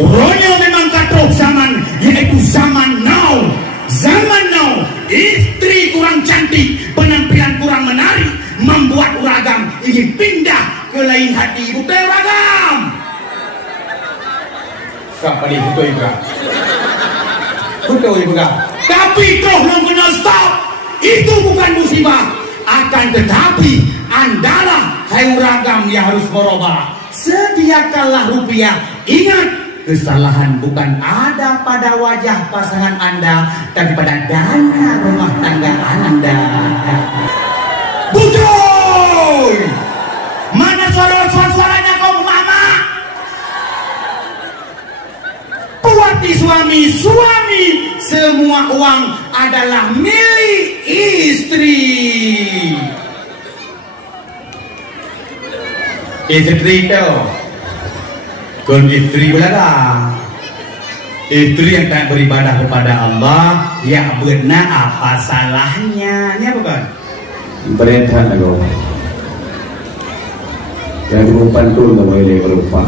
Uronya memang kata zaman, yaitu zaman now. Zaman now, istri kurang cantik, penampilan kurang menarik, membuat uragam ingin pindah ke lain hati. Bukan uragam. Kak paling betul juga. Betul juga. Tapi kau belum kena stop. Itu bukan musibah. Akan tetapi andalah hai uragam yang harus merubah. Sediakanlah rupiah. Ingat, kesalahan bukan ada pada wajah pasangan Anda, tapi pada dana rumah tangga Anda. Betul. Mana suaranya kau mama? Buati suami, semua uang adalah milik istri. Istri itu kon istri belaka. Istri yang tak beribadah kepada Allah, ya benar apa salahnya? Ini apa kan? Perintah aku. Yang pantun tak boleh berupa.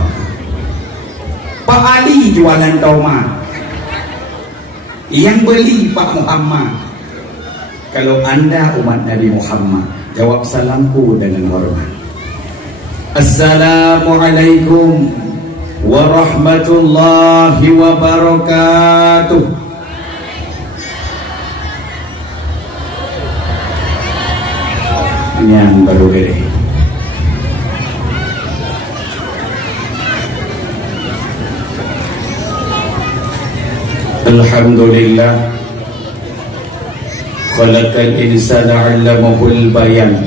Pak Ali jualan tomat, yang beli Pak Muhammad. Kalau Anda umat Nabi Muhammad, jawab salamku dengan hormat. Assalamualaikum warahmatullahi wabarakatuh. Yang baru deh. Alhamdulillah, khalaqal insana 'allamahul bayan.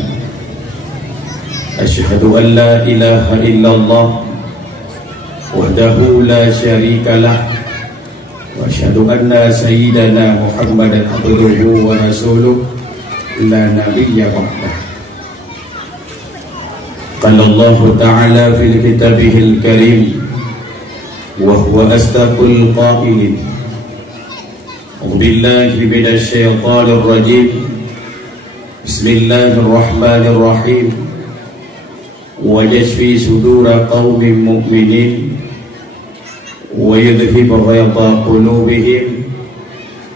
Asyhadu an la ilaha illallah wahdahu la syarika lah, wa asyhadu anna sayyidana Muhammadan abduhu wa rasuluh la nabiyya ba'dah. Qala Allah ta'ala fil kitabihil karim wa huwa asdaqul qailin. A'udzu billahi minasy syaithanir rajim. Bismillahirrahmanirrahim. Wa yashfi sudura qaumin mu'minin wa yudhhibu ghayza qulubihim.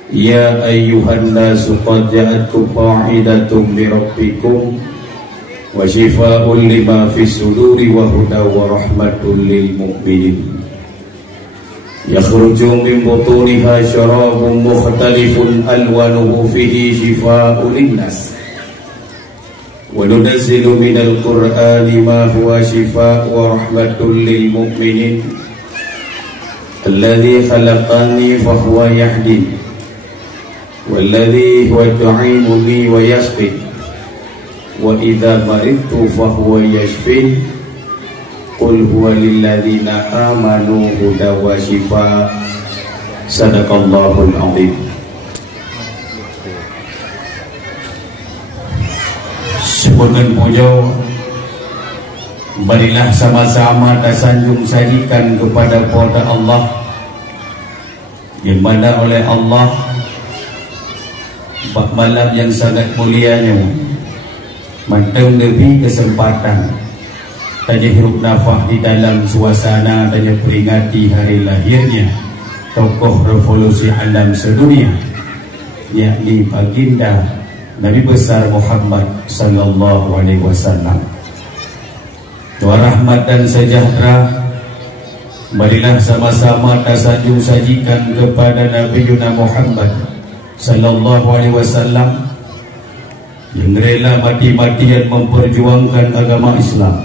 Ya ayyuhan nasu qad ja'atkum mau'idatun min rabbikum wa shifaa'un lima fis suduri wa hudaw wa rahmatun lil mu'minin. Yakhruju min butuniha syarabun mukhtalifun alwanuhu fihi shifaa'un linnas wa nunazzilu minal qur'ani ma huwa shifaa'un wa rahmatun lil mu'minin. Alladhi khalaqani fa huwa yahdini walladhi huwa yu'inuni wa yasqin wa idza maridtu fa huwa yashfin. Qul huwa lilladzina amanu huda wa shifaa. Sadaqallahul azim. Sebutan puja, marilah sama-sama tersanjung sajikan kepada pada Allah, yang mana oleh Allah bak malam yang sangat mulianya mantau lebih kesempatan tanya hirup nafas di dalam suasana tanya peringati hari lahirnya tokoh revolusi alam sedunia, yakni baginda Nabi besar Muhammad sallallahu alaihi wasallam. Doa rahmat dan sejahtera marilah sama-sama tersanjung sajikan kepada Nabi Muhammad sallallahu alaihi wasallam yang rela mati-matian memperjuangkan agama Islam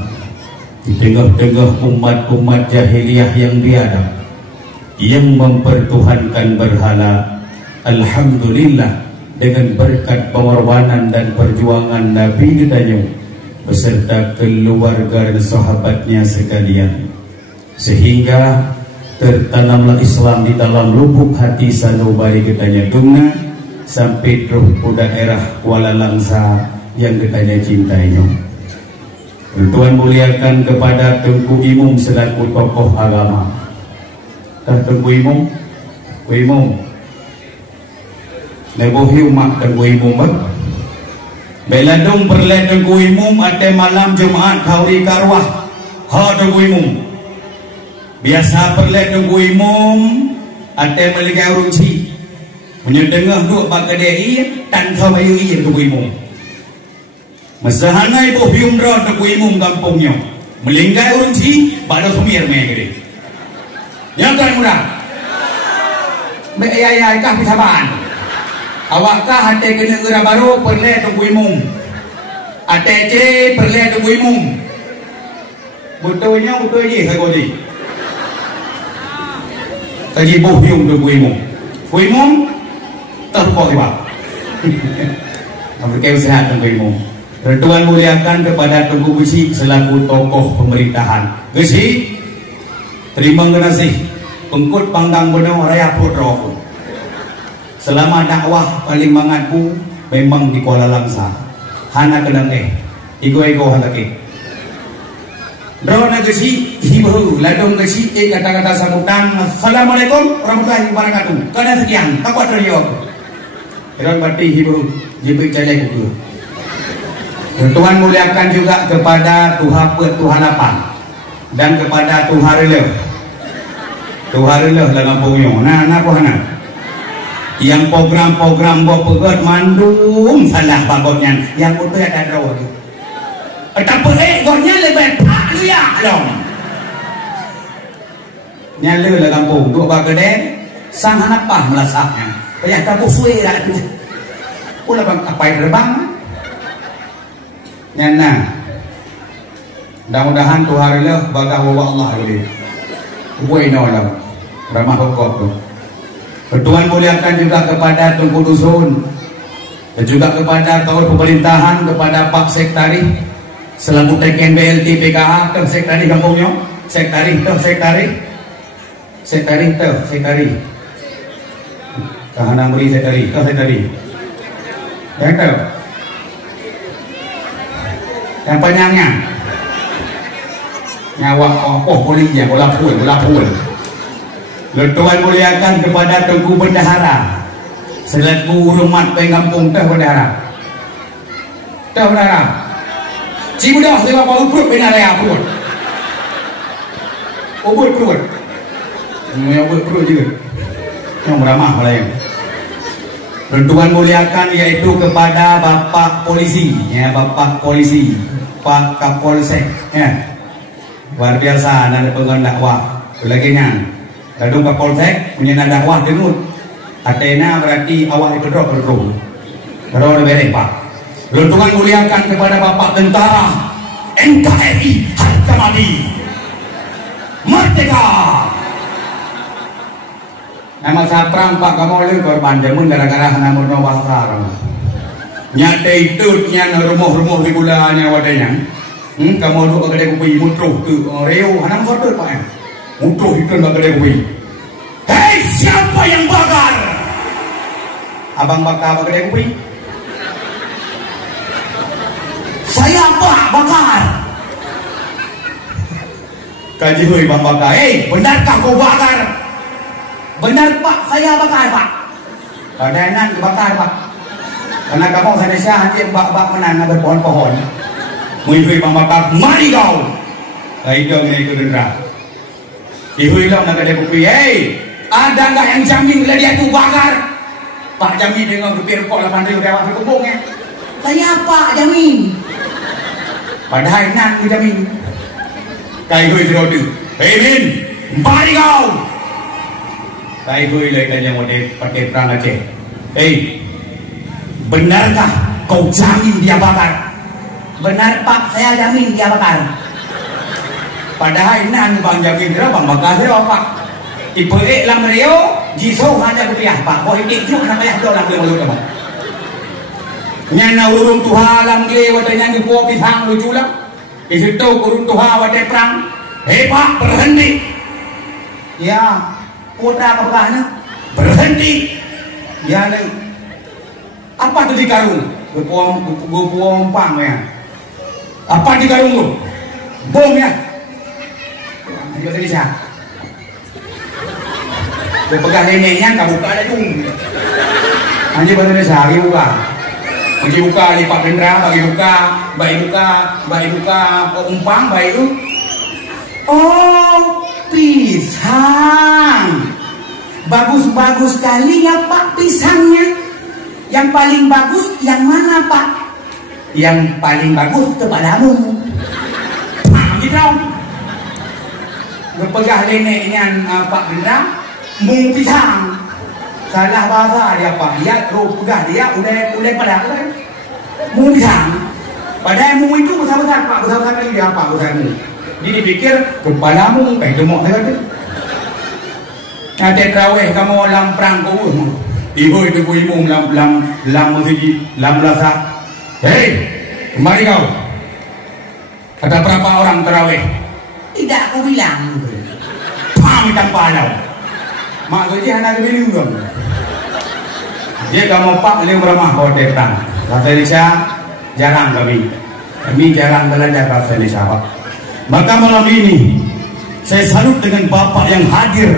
di tengah-tengah umat-umat jahiliyah yang biadab yang mempertuhankan berhala. Alhamdulillah, dengan berkat pengorbanan dan perjuangan Nabi kita beserta keluarga dan sahabatnya sekalian, sehingga tertanamlah Islam di dalam lubuk hati sanubari kitanya dumna sampai terus ke daerah Kuala Langsa yang kitanya cintainya. Tuhan muliakan kepada Tengku Imum selaku tokoh agama. Tengku Imum, Nebohi umat Tengku Imum Beladung perle Tengku Imum ate malam Jumaat hari karwah ha Tengku Imum Biasa perlet nunggu imum ada meligai urunci menyedengah duk bakadei tan kau bayu iya nunggu imum masahanai boh bium rod nunggu imum kampungnya melinggai urunci pada sumir main gede yang tuan muda ayah kah pisaban awak kah hati kena negara baru perlet nunggu imum ATC perlet nunggu imum betulnya betul je saya kodi tadi boh bium nunggu imum terpok tiba Amerika sehat nunggu imum. Tuan muliakan kepada Tengku Besi selaku tokoh pemerintahan. Besi terima kasih pengkut panggang benang raya putra. Selama dakwah paling mangatku memang di Kuala Langsa. Hana kenang ego halake. Drona gesi hibu ladong gesi kata-kata sambutan Assalamualaikum warahmatullahi wabarakatuh. Kana sekian takwa teriak. Drone bati hibu jepit jalai kuku. Tuhan muliakan juga kepada Tuhan Lapan dan kepada Tuhan Releh dalam punggung. Nah pohana yang program-program buat pegot mandum salah bagotnya yang utuh ada rawat. Tapi gornya lebih pak lu ya dong. Nyala dalam kampung dua bageden sang anak pah melasaknya. Banyak kampung suwe lah tu. Pula bang apa yang terbang? Nyana mudah-mudahan Tuhan Allah baga wa Allah ini buai nolong ramah pokok tu. Tuhan muliakan juga kepada Tengku Dusun dan juga kepada kawan pemerintahan, kepada Pak Sektari selaku TKN BLT PKA tu Sektari kampungnya Sektari kahana beri Sektari yang tu yang panjangnya nyawa polisnya bola pul Tuhan muliakan kepada Tengku Bendahara selaku rumah pengampung bendahara Cibudah sewa bau perut benaraya perut ubud perut juga yang beramah lain. Tuhan muliakan yaitu kepada Bapak Polisi Pak Kapolsek ya. Luar biasa ada pengen dakwah lagi nyan Ladung Kapolsek punya dakwah dengut Atena berarti awak itu drop kalau bereh Pak. Tuhan muliakan kepada Bapak Tentara NKRI harga mati merdeka. Nama saprang Pak kamu lu korban jamun gara-gara namun bahasa nyata itu nyan rumah di bulanya wadanya kamu lu bagade kupi mutruh tu reu hanam sorot Pak mutruh itu bagade kupi. Hei siapa yang bakar abang bakar bagade kupi? Saya Pak bakar. Kaji hui bang bakar. Benarkah kau bakar? Benar Pak, saya bakar Pak. Kadanan bakar Pak. Karena kamu Indonesia hanya bak menanam berpohon-pohon. Mui bang bakar, mari kau. Itu dendera. Ihui dong nak ada kopi. Ada nggak yang jamin bila dia tu bakar? Pak jamin dengan kopi rokok 8.000 lewat kebungnya. Saya Pak jamin. Padahal nak jamin. Kayu itu rodu. Min, mari kau. Saya gue lagi tanya pakai perang Aceh. Benarkah kau jamin dia bakar? Benar Pak, saya jamin dia bakar. Padahal ini bang jamin dia bang bakar dia Pak. Ibu lam Rio, jisau hanya rupiah Pak. Politik juga nak bayar dolar boleh Pak. Nyana urung Tuhan lam dia wadanya di buah pisang lucu lah. Di situ urung Tuhan wadai perang. Pak berhenti. Ya. Putra kepala berhenti ya nih apa tuh di karung buang pang ya apa di karung lu bom ya ayo tadi sah pegang neneknya nggak buka ada cung anjir baru nih sehari buka lipat bendera bagi buka umpang baik itu oh pisang. Bagus-bagus sekali ya Pak pisangnya. Yang paling bagus yang mana Pak? Yang paling bagus kepadamu. Gitu. Ngepegah neneknya Pak Gendra, mung pisang. Salah bahasa dia Pak. Dia terus pegah dia udah pada apa? Mung pisang. Padahal mung itu besar-besar Pak, besar-besar kali dia apa besarmu. Jadi dipikir kepadamu kayak demok tadi. Nanti terawih kamu lamprang kau. Ibu itu ibu lam masjid lam lasak. Hei, kemari kau. Kata berapa orang terawih? Tidak aku bilang. Pami tanpa alau. Maksudnya anak ini dong. Dia kamu Pak lewat ramah kau datang. Bahasa Indonesia jarang kami jarang belajar bahasa Indonesia Pak. Maka malam ini saya salut dengan Bapak yang hadir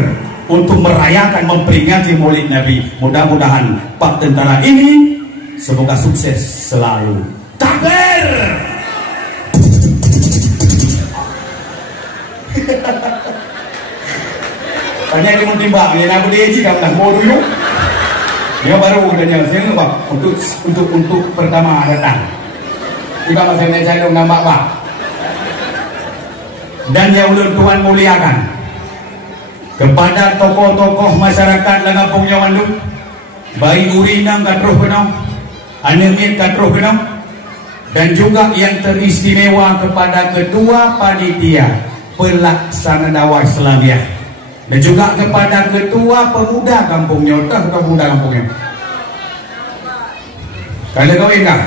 untuk merayakan memperingati Maulid Nabi. Mudah-mudahan Pak Tentara ini semoga sukses selalu. Takbir! Tanya dia mau timbang, dia nak boleh je kamu dah mau dulu. Dia baru udahnya saya Pak untuk pertama datang. Tiba masa naik jalur nampak Pak. Dan yang ulun Tuhan muliakan kepada tokoh-tokoh masyarakat Kampung Nyawandung, bayi urinang katruh kenau, anemit katruh kenau, dan juga yang teristimewa kepada ketua panitia pelaksana dakwah Islamiyah, dan juga kepada ketua pemuda kampungnya, pemuda kampungnya. Kalau kau ingat,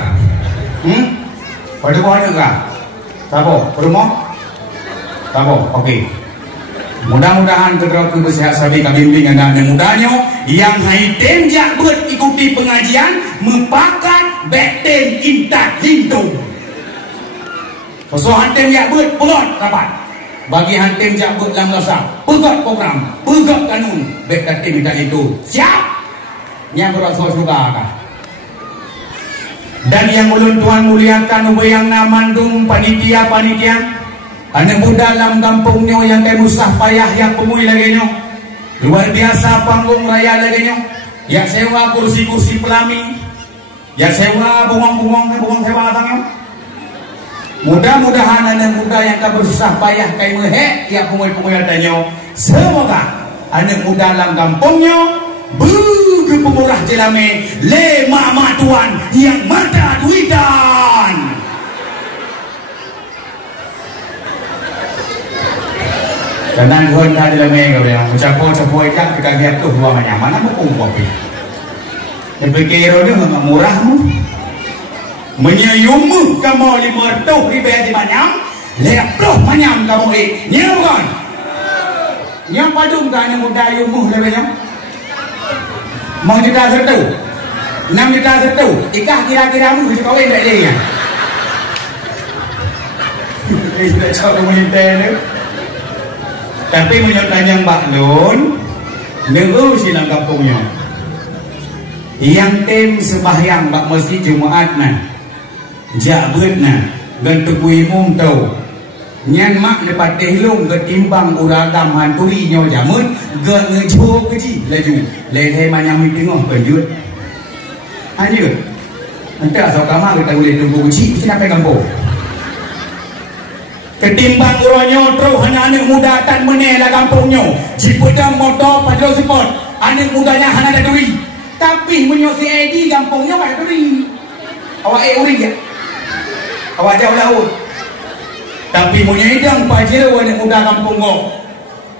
pada kau ada enggak? Tahu, rumah? Tahu, oke. Mudah-mudahan kedua bersehat sabi kami bimbing anak-anak mudanya yang haitem jak ikuti pengajian mempakat bekten intak hintung. So hantem jak pegot rapat. Bagi hantem jak dalam rasa pegot program, pegot kanun bekten intak itu. Siap? Yang berasa juga kah? Dan yang ulun Tuhan muliakan yang namandung panitia-panitia anak muda dalam kampungnya yang kayak musah payah yang pemui lagi nyo. Luar biasa panggung raya lagi nyo. Ya sewa kursi-kursi pelami. Ya sewa bungang sewa latangnya. Mudah-mudahan anak muda yang kayak bersusah payah kayak mehek ya pemui-pemui adanya. Semoga anak muda dalam kampungnya bagi pemurah jelame le mama tuan yang mata duitan. Karena Tuhan tadi lemeng kau yang ucapo ikan kita lihat tuh ruangannya mana mau kopi. Yang pikir itu nggak murahmu. Menyayumu kamu lima tuh ribu di banyak, lihat tuh banyak kamu ini bukan? Yang padung kan yang muda yumu lebihnya. Mau juta satu, 6 juta satu, ikah kira-kira mu kau ini tak dia. Sudah coba mengintai ni. Tapi menyertanya Mbak Lun neru silang kampungnya yang tem sembahyang Mbak Masjid Jumaat na jabut na gantuk imum tau nyan mak lepas tehlung ketimbang uragam hanturi nyo jamut gak ngejo keji laju lehai manyam tengok penjut anjut nanti asal kamar kita boleh tunggu kecil siapa kampung ketimbang uronyo terus hanya anak muda tan menela kampungnya jipudang motor padlo support anak mudanya hanya ada duit tapi menyosi Edi kampungnya ada duit awak uri ya awak jauh laut tapi menyedang pajero anak muda kampungnya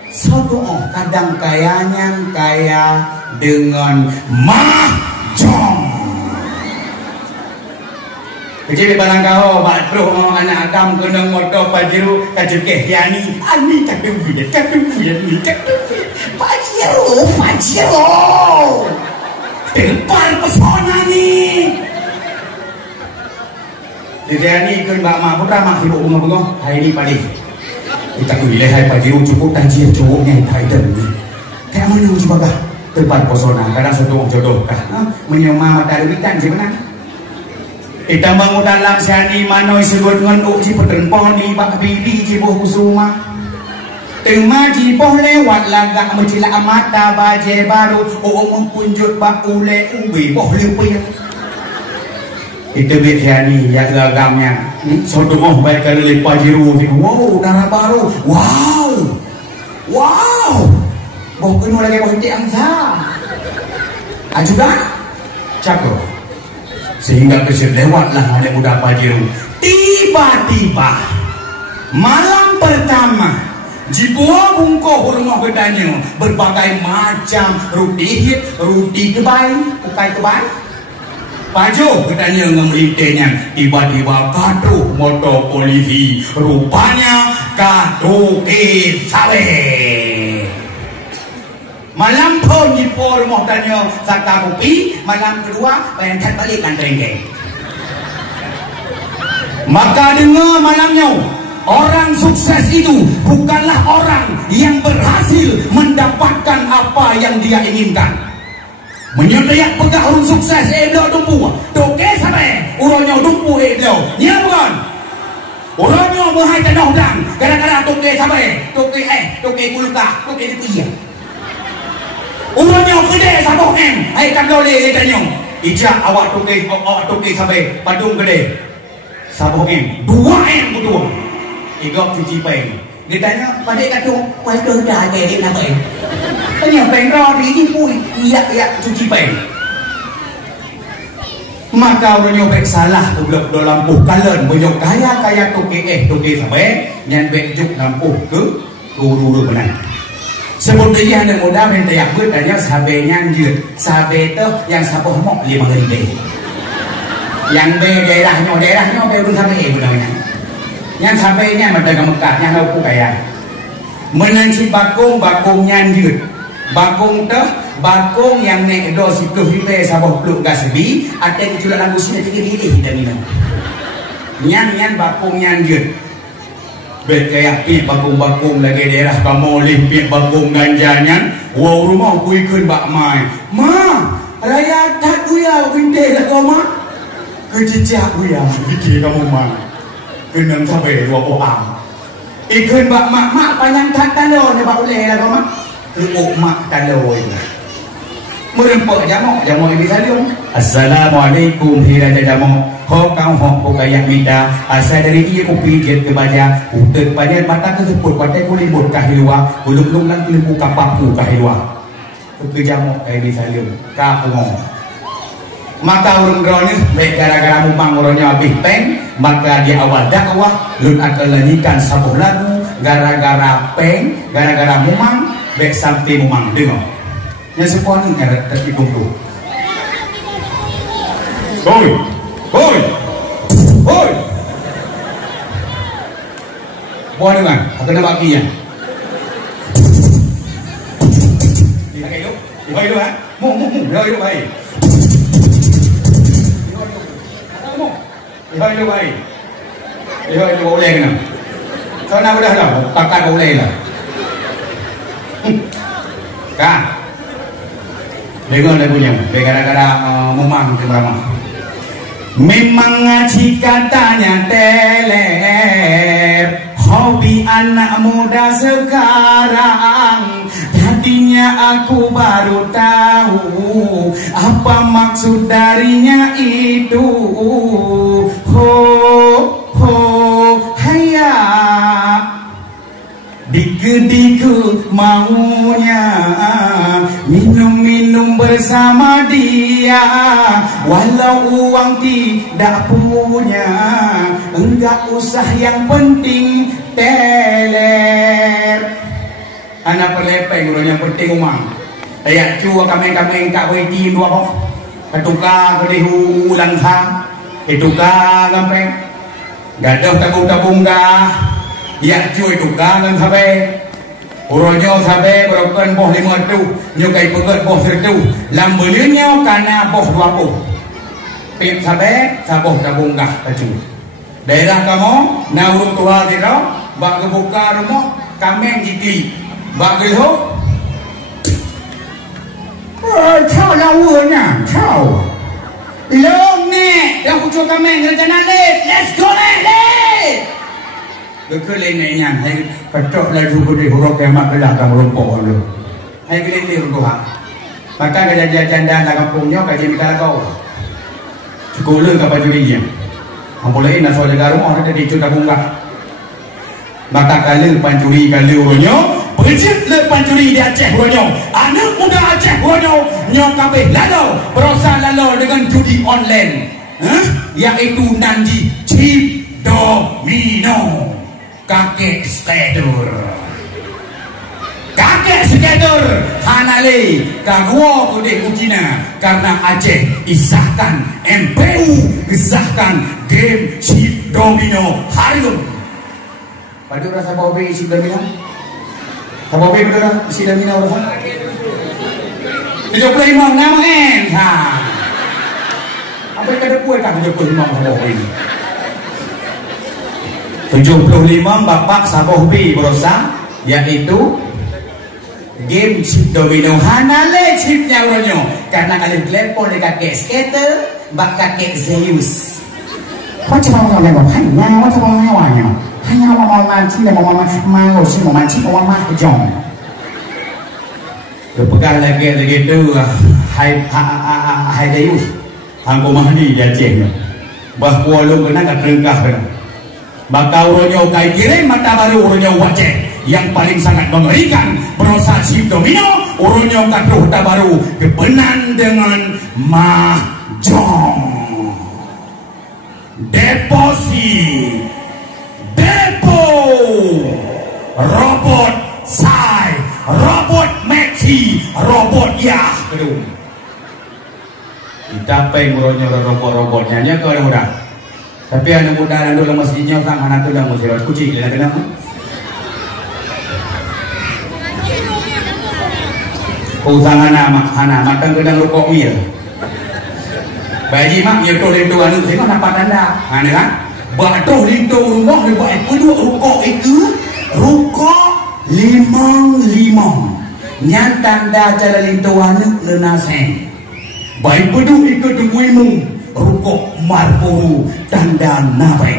satu kadang kayanya kaya dengan mahjong. Jadi barang kau batruh mau anak Adam kena motor pajero kajukeh yani ani kadung ni pajero terpal pesona ni jadi ani kun bak mak putra mak ibu rumah bungo hari ni padi kita kuliah hai pajero cukup tanjir cukupnya hai dan ni kayak mana uji bagah terpal pesona kadang jodoh kah menyema mata duitan je mana. Itang bangun dalam sani manoy segot ngon uji peterpon di bak bibi ji boh kusuma. Temaji poh lewat lagak mencilak mata baje baru mempunjut bakule ubi poh lewat. Itu biasanya ya gagamnya. Sodomoh baik kali pajiru. Wow, darah baru. Wow. Wow. Boh kena lagi boh henti angsa. Juga cakap. Sehingga kesir lewatlah anak muda pajiru. Tiba-tiba malam pertama Jibuah bungkoh rumah bedanya berbagai macam roti hit, roti kebai, ukai kebai. Pajo katanya ngemerintahnya tiba-tiba kado motor polisi rupanya kado sawe. Malam pun Jibuah rumah bedanya kata kopi, malam kedua bayangkan balik lantai. Maka dengar malamnya orang sukses itu bukanlah orang yang berhasil mendapatkan apa yang dia inginkan. Menyediak pegah orang sukses beliau dumpu. Toke sampai urangnya dumpu beliau. Nya bukan. Urangnya berhai tanah udang gara-gara toke sampai. Toke kuluka, toke dipuya. Urangnya gede saboh em. Hai kagole tanya. Ija awak toke sampai padung gede. Saboh em 2M betul. Igok cuci peng. Dia tanya, pada kata, pada dah ada dia nak peng. Tanya peng rau ni pun, iya cuci peng. Maka orang nyobek salah tu belum lampu kalen, banyak kaya toke sampai, nyan bejuk lampu ke guru benar. Sebut dia ada muda minta yang ber tanya sabe nyanjut, sabe tu yang sabuh mok 5 ringgit. Yang daerahnya belum sampai benarnya. Yang sampainya mereka Mekah yang aku kaya menanci bakung nyanjut bakung teh bakung yang nek do situ hipe sabah peluk gasbi ada diculak lagu sini pilih dan minum nyan bakung nyanjut bet kayak pi bakung lagi daerah Kamolih pi bakung ganjanyan wow rumah ku ikut bak mai ma raya tak kuya binte lah kau ma kecicak kuya iki kamu ma kenang sampai 2 orang. Ikut bak mak panjang tak talo ni bak boleh lah kau mak. Teruk mak talo itu. Merempak jamak ini saling. Assalamualaikum hiraja jamak. Ho kayak minta. Asal dari ia kopi jet ke baja. Utek banyak mata tersebut pakai kulibut kahilua. Belum lang kulibu kapapu kahilua. Ke jamak ini saling. Kapung. Maka orang ni baik gara-gara mumang orangnya habis peng, maka dia awal dakwah lun akan lanyikan sabuh lagu gara-gara peng, gara-gara mumang baik sampai mumang dengar. Yang semua ni ada terhitung tu. Hoi. Buat dengan, aku nak baginya. Ini kayak itu, itu kan? Mu, itu baik. Ihoi lu baik. Ihoi lu boleh kena. Kau nak dah lah, pakai boleh lah. Kan? Dengar lagunya, gara-gara memang ke ramah. Memang ngaji katanya teler, hobi anak muda sekarang. Tadinya aku baru tahu apa maksud darinya itu. Haya diku maunya minum bersama dia walau uang tidak punya. Enggak usah yang penting teler. Anak pelepeng udah yang penting umang. Ayak cua kami tak boleh di dua kok. Ketuka kedehu langsa. Ketuka kami. Gadah tabung kah. Ya cua tuka kan sampai. Uronyo sampai berokan boh 5 tu. Nyukai pegat boh 1 tu. Lambelnya karena boh 20. Pip sampai saboh tabung kah kacu. Daerah kamu naurung tua tidak. Bak kebuka rumah kami gigi. Bagel ho? Chao lawannya, chao. Long ni, dah kucuk kami rencana let. Let's go let. Ke lain-lainnya, Kacok laju gede huruf kemat kelah kamu rumpuk tu. Hai keliling tu ha. Maka kejadian janda dalam kampungnya kaji minta kau. Sekolah ke baju dia. Ampulai nak soal jaga rumah ada di cuta bunga. Maka kali pancuri kali uronyo, berjit le pancuri di Aceh uronyo. Anak muda Aceh uronyo nyok kabeh lalu berusaha lalu dengan judi online. Yaitu nanti chip domino. Kakek skedor hanale kagua kode Uchina karena Aceh isahkan MPU isahkan game chip domino harium. Padu rasa bawa isi domino? Bawa bedu rasa isi domino rasa? 75 nama en ha. Apa yang ada kue kan 75 bawa ini? 75 bapak sabohbi berusaha yaitu game chip domino hanale chipnya uronyo karena kalian telepon dekat kakek skater bak kakek Zeus macam mana hanya macam mana awalnya hanya mau mancing dan mau mancing mau mahjong kepegang lagi tu hai Zeus angko mahdi jajehnya bahwa lu kena kat rengkah kena maka uronyo kai kirim mata baru uronyo wajah yang paling sangat mengerikan berusaha chip domino uronyo katuh baru kebenan dengan mahjong deposit depo robot sai robot maxi robot ya kedua kita pengen uronyo robot-robotnya nya ke udah. Tapi anak muda nanti dalam masjidnya tak mana tu dah musir kucing dia nak kenapa? Usaha anak matang kedang rokok mil. Bayi mak dia tu lintu anu tengok dapat tanda. Ane kan? Batuh lintu rumah dia buat kedua rokok itu rokok limang. Nyan tanda cara lintu anu lenaseng. Baik pedu ikut tungguimu. Rukuk Marlboro tanda nabai.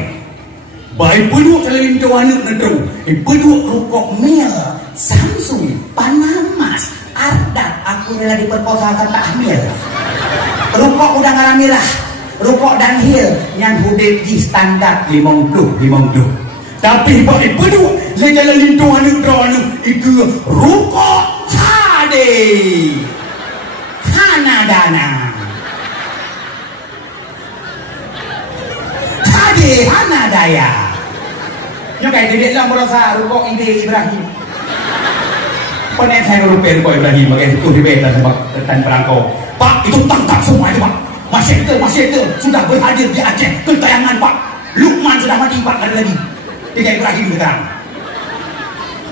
Baik peduk kalian tawana nado. Peduk rukuk Mil Samsung Panamas Ardat aku rela diperkosakan tak hamil. Rukuk udah ngaramilah. Rukuk dan hil yang hudip di standar 50. Tapi baik peduk lejalan tawana tawana itu rukuk HD Hanadana. Hana daya. Nyo kayak dedek lang merasa rukuk ide Ibrahim. Penet saya rukuk Ibrahim bagai itu di beta sebab tan perangkau. Pak itu tangkap semua itu Pak. Masih itu sudah berhadir di Aceh kentayangan Pak. Lukman sudah mati 4 kali lagi. Tiga Ibrahim sekarang.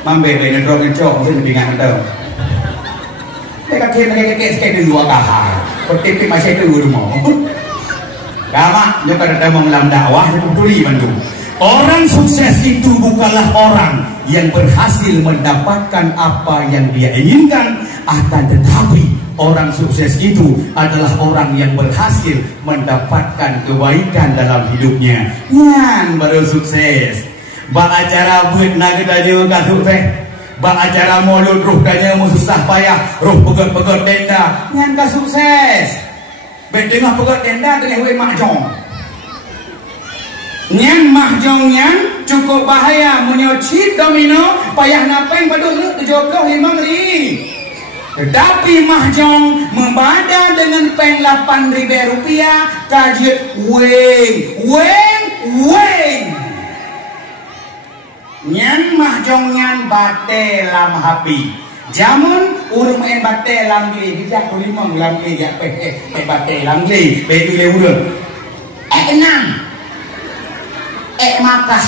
Mambe bene drone cok mesti lebih nganter. Mereka kira sekali dua kahar. Petipi masih itu rumah. Kama nyoka datang dalam dakwah tuli Bandung. Orang sukses itu bukanlah orang yang berhasil mendapatkan apa yang dia inginkan, akan tetapi orang sukses itu adalah orang yang berhasil mendapatkan kebaikan dalam hidupnya. Ngan baru sukses. Ba acara buat nak tanya ka sukses. Ba acara maulud ruh tanya mau susah payah, ruh pegot-pegot tenda. Ngan ka sukses. Betengah pegot tenda tengah we mahjong. Nyan mahjong nyan cukup bahaya menyocit domino payah napeng pada 75 ri. Tetapi mahjong membada dengan pen 8.000 rupiah kajian weng. Nyan mahjong nyan bate lam hapi. Jamun urung en bate lam gli bijak kulimong lam gli ya pe bate lam gli pe tu le urung. Enam. Makah.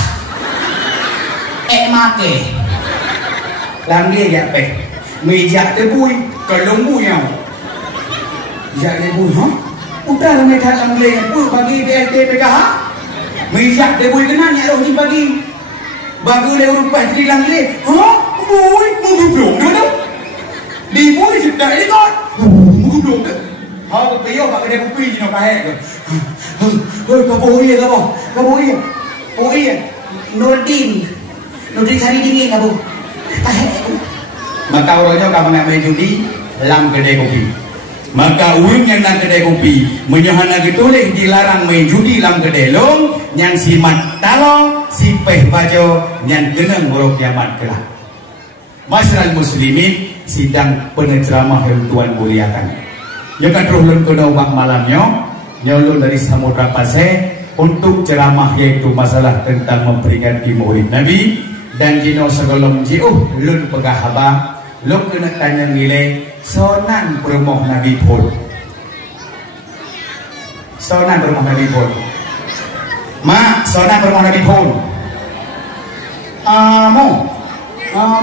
Make. Lam gli ya pe. Mijak te bui kelong buyau. Jak le bui ha? Udah lam tha lam gli pu bagi BLT PKH. Mijak te bui kenan ya roh ni bagi. Bagu le rupiah tri lam gli. Ha? Bui menggublong dah. Di bui sudah ikut. Menggublong dah. Ha ke piyo pak kedai kopi je nak kahek ke. Hoi kaboi ke apa? Kaboi. Oi Nurdin. Nudri cari dingin abu. Maka orangnya kamu nak main judi, lam kedai kopi. Maka urang yang nak kedai kopi, menyohan lagi tulis dilarang main judi lam kedai long, yang simat talong, si peh bajo, yang geneng borok kiamat kelak. Masyarakat muslimin sidang penceramah yang Tuhan muliakan. Jangan terulun ke bang malamnya, nyolong dari Samudra Pasai untuk ceramah yaitu masalah tentang memperingati Maulid Nabi dan jino segolong jiuh lun pegahaba, lun kena tanya nilai sonan bermoh Nabi pun. Sonan bermoh Nabi pun. Ma, sonan bermoh Nabi pun.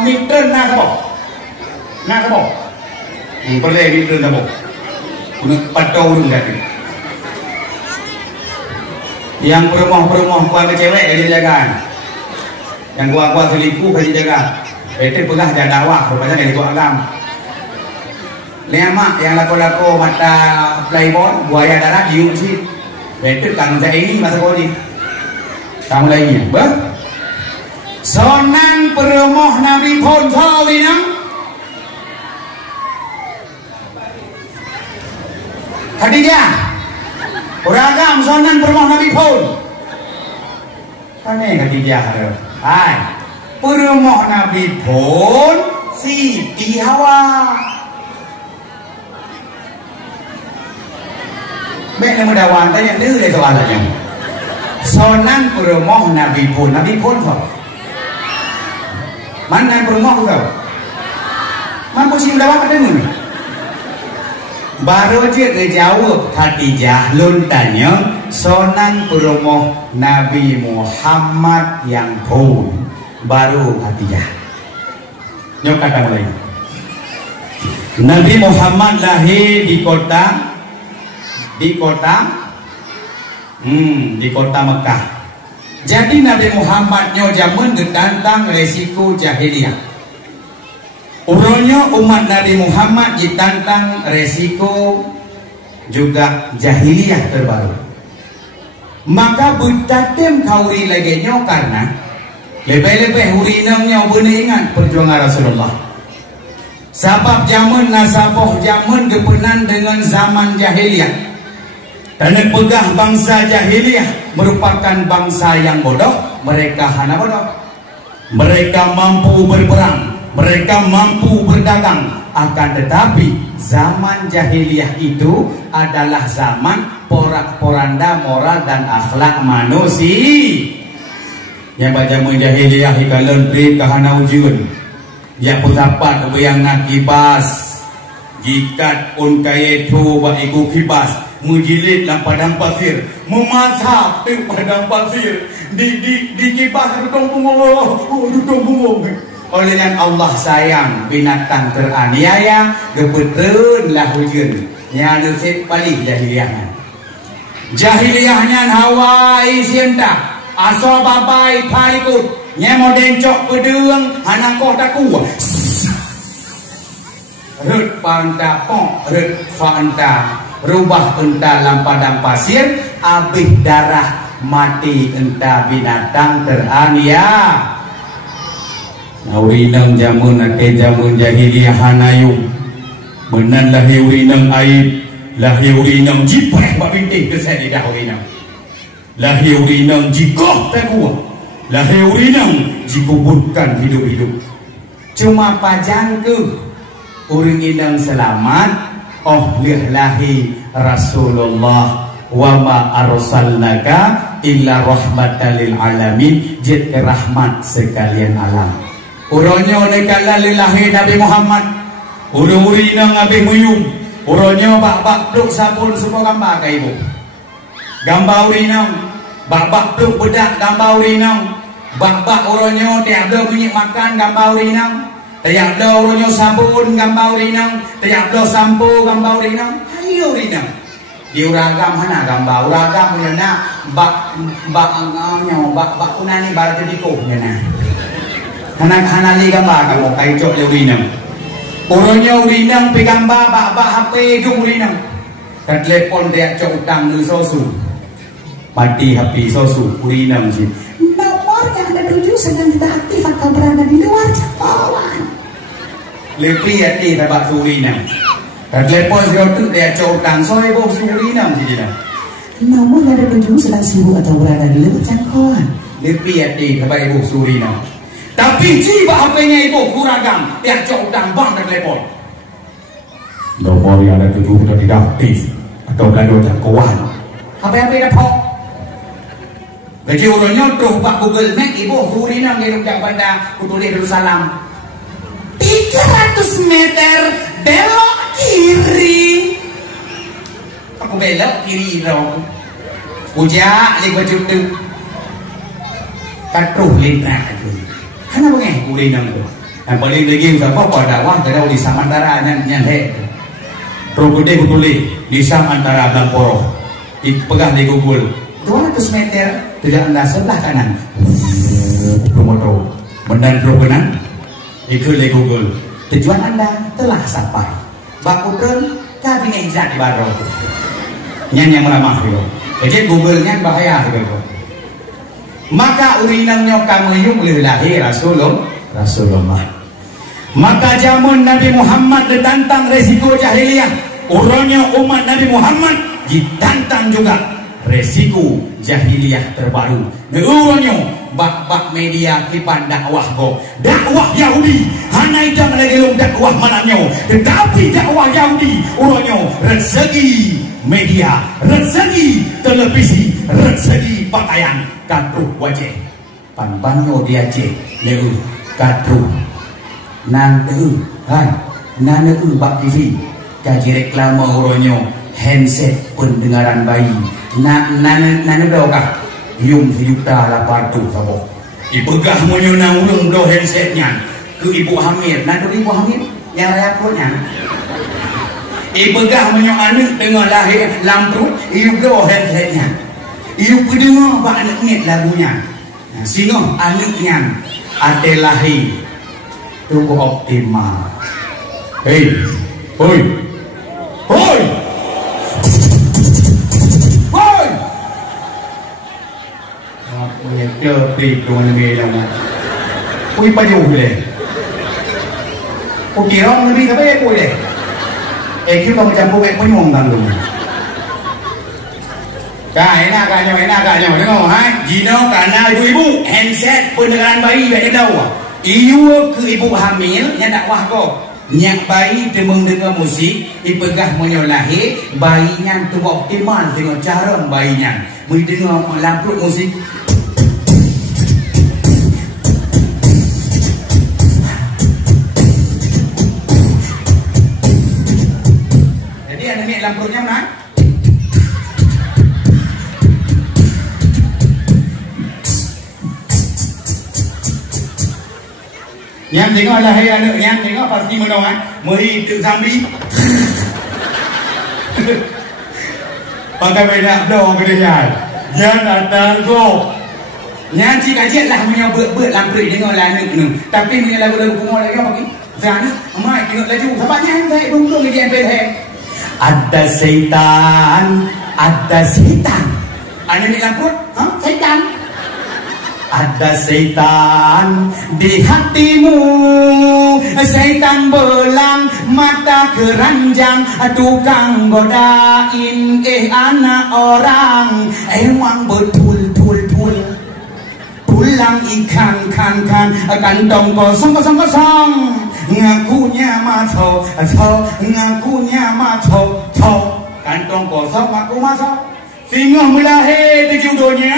Mikron na kabo. Na kabo. Perle mikron kabo. Untuk patau urung dati. Yang bermoh kuat ke cewek jadi jagaan. Yang kuat selingkuh jadi jaga. Itu pegah jaga dakwah rupanya dari kuat agam. Lema yang lako-lako mata playboy buaya darat diung sih. Itu kan saya ini masa kau ni. Kamu lagi ber? Sonan permoh Nabi pun kau ini. Khadijah, uragam sonan permoh Nabi pun. Aneh Khadijah ada. Hai, permoh Nabi pun Siti Hawa. Baik nama dawan tanya ni le soalannya. Sonan permoh Nabi pun kau. Mana permoh kau? Mampu sih dawan ada ni. Baru je dijawab Khadijah lun tanya sonan permoh Nabi Muhammad yang pun baru Khadijah. Nyok kata mulai. Nabi Muhammad lahir di kota Mekah. Jadi Nabi Muhammad nyo zaman ditantang resiko jahiliyah. Urangnya umat Nabi Muhammad ditantang resiko juga jahiliyah terbaru. Maka betatem kauri lagi nyo karena lebih-lebih urinang nyo benar ingat perjuangan Rasulullah. Sebab zaman nasaboh zaman kepenan dengan zaman jahiliyah. Dan pegah bangsa jahiliyah merupakan bangsa yang bodoh. Mereka hana bodoh. Mereka mampu berperang, mereka mampu berdagang. Akan tetapi zaman jahiliyah itu adalah zaman porak-poranda moral dan akhlak manusia. Yang baca menjahiliyah ikalan pri kahana ujun. Ya putapat bayang nakibas. Jikat pun kaya tu baiku kibas. Mujilid dalam padang pasir, memasak di padang pasir, di kipas dudung bungong. Oleh yang Allah sayang binatang teraniaya, kebetulan lah hujan. Yang nusik paling jahiliyahnya. Jahiliyahnya Hawaii sienta, asal babai palikut, nyemo dencok pedeng, anak kota kuah. Rut panta pong, rut fanta. Rubah entah dalam padang pasir, abih darah mati entah binatang teraniaya. Urinang jamun ake jamun jahiliyah hanayung. Benan lahir urinang aib, lahir urinang jipreh bak bintih kesal lidah urinang. Lahir urinang jikoh teguah, lahir urinang jikuburkan hidup-hidup. Cuma pajang ke urinang selamat. Oh lillahi Rasulullah wa ma arsalnaka illa rahmatan lil alamin, jid rahmat sekalian alam. Urangnya nekala lillahi Nabi Muhammad. Urang-urinang abih muyung. Urangnya bak-bak duk sabun semua gambar ke ibu. Gambar urinang, bak-bak duk bedak gambar urinang. Bak-bak urangnya tiap dah bunyi makan gambar urinang. Tiap dah urangnya sabun gambar urinang, tiap dah sampo gambar urinang. Ayo urinang. Di uragam hana gambar uragam punya nak bak kunani barat di ko punya nak. Hana li gambar kamu kai cok le urinang. Urangnya urinang pi gambar bak HP jung urinang. Kat telepon dia cok utang nu sosu. Mati HP sosu urinang sih. Nama yang ada 7 sedang tidak aktif atau berada di luar jangkauan. Lebih hati tabak Surinam. Dan telepon itu dia cotang soal boh Surinam sih dah. Nomor yang ada 7 sedang sibuk atau berada di luar jangkauan. Lebih hati tabak ibu Surinam. Tapi jiwa HP-nya ibu kuragam dia cotang bang dan telepon. Nomor yang ada 7 sudah tidak aktif atau berada di jangkauan. HP dah pok. Bagi orangnya terus buat Google Map ibu Surinam di Rujak Bandar Kutulis Darussalam 300 meter belok kiri. Aku belok kiri dong. Ujak li baju tu katruh lintah tu. Kenapa ngeh Surinam tu? Yang paling lagi siapa pada wang terdapat di Samantara nyantai. Terus gede Kutulis di Samantara Blamporo. Dipegang di Google 200 meter tidak anda sebelah kanan Promoto mendan kanan ikut di Google tujuan anda telah sampai bakutun kabinet hijab di baru nyanyi meramah itu jadi Google-nya bahaya itu maka urinangnya kamu yung lillahi Rasulullah maka jamun Nabi Muhammad ditantang resiko jahiliyah urangnya umat Nabi Muhammad ditantang juga resiko jahiliyah terbaru. Neuranya bak media kipan dakwah go. Dakwah Yahudi hanya itu melelong dakwah malamnya. Tetapi dakwah Yahudi urangnya rezeki media, rezeki televisi, rezeki pakaian katuh wajah. Pan-panyo dia je leu katuh. Nang teu han nang teu bak TV. Kaji reklama urangnya handset pendengaran bayi. Nana berapa? Yung juta 800 sabo. Ibegah menyunang yung do handsetnya ke ibu hamil. Nado ibu hamil yang raya punya. Ibegah menyung anak tengah lahir lampu, ibu do handsetnya. Ibu dengar pak anak ni lagunya. Sehingga anaknya ada lahir tunggu optimal. Hei, hoi, hoi. Chờ đi đồ nghề đâu mà ui bao nhiêu người này cô kia đó nó đi tới cái cô này em khi mà chăm cô em mới ngon bằng luôn cái na đúng không hai gì đâu cả na ibu handset pendengaran bayi vậy đâu à ibu ke ibu hamil yang dakwah kok nyak bayi dia mendengar musik dipegah menyolahi bayinya tu optimal dengan cara bayinya mendengar lampu musik. Lampunya mana? Nhằm tengok lah hay anak nhằm tengok pasti menang meri tự zambi. Pakai banyak dong kedepan. Jangan datang go. Nhằm chỉ kajian lah punya ber lampu tengok lah anak tu. Tapi punya lagu-lagu kumol lagi apa ki? Jangan mai tengok laju sahabatnya saya dong lagi yang berhe. Ada setan. Ada ni lampu? Hah? Setan? Ada setan di hatimu. Setan belang mata keranjang tukang godain anak orang. Emang betul pulang ikan kantong kosong ngakunya masuk kantong kosong aku masuk singa melahe di judonya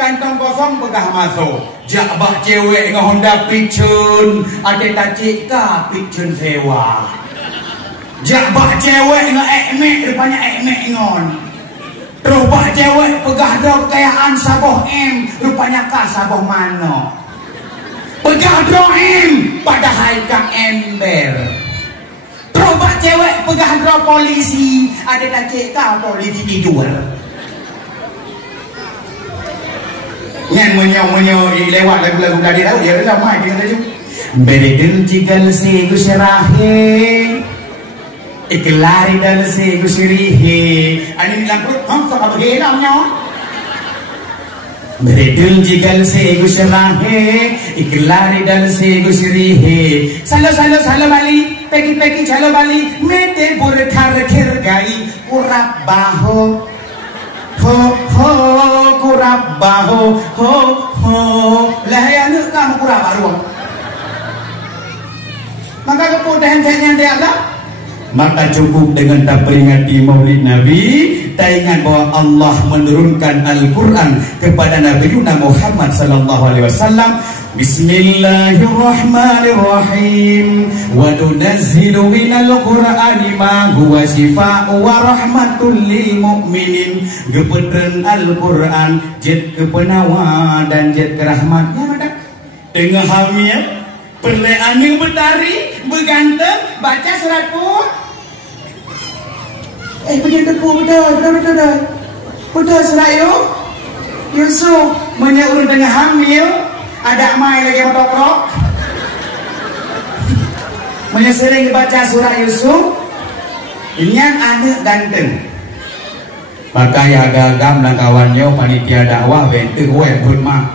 kantong kosong pegah masuk jabah cewek dengan Honda Pitchun ada tacik ka Pitchun sewa jabah cewek dengan ekmek rupanya ekmek ngon terubah cewek pegah drop kekayaan saboh M rupanya ka saboh mano pegah drop M padahal kang ember terubah cewek pegah drop polisi ada tacik ka polisi tidur nyan menyo lewat lagu-lagu dari tahu dia dah mai dengan tajuk beredel jigal si gusirahe iklari dal si gusirihe ani lampu ham tak apa namanya Meredul jigal se gusrahe iklari dal se gusrihe salo bali peki chalo bali mete burkhar khir gai kurab baho ho kurab baho ho lah ya nu kamu kurab baru maka kemudian saya dia apa maka cukup dengan tak peringati Maulid Nabi, tak ingat bahwa Allah menurunkan Al-Quran kepada Nabi Muhammad sallallahu alaihi wasallam. Bismillahirrahmanirrahim. Wa nunazzilu minal Qur'ani ma huwa shifaa'un wa rahmatul lil mu'minin. Gepedren Al-Quran jet kepenawa dan jet kerahmatnya ada. Tengah hamil perlean bertari, berganteng, baca surat pun. Begitu pun betul surat Yusuf menyuruh tengah hamil, ada mai lagi motokrok. Menyesering baca surat Yusuf, ini anak ganteng. Maka ya gagam dan kawannya panitia dakwah bentuk web bermak.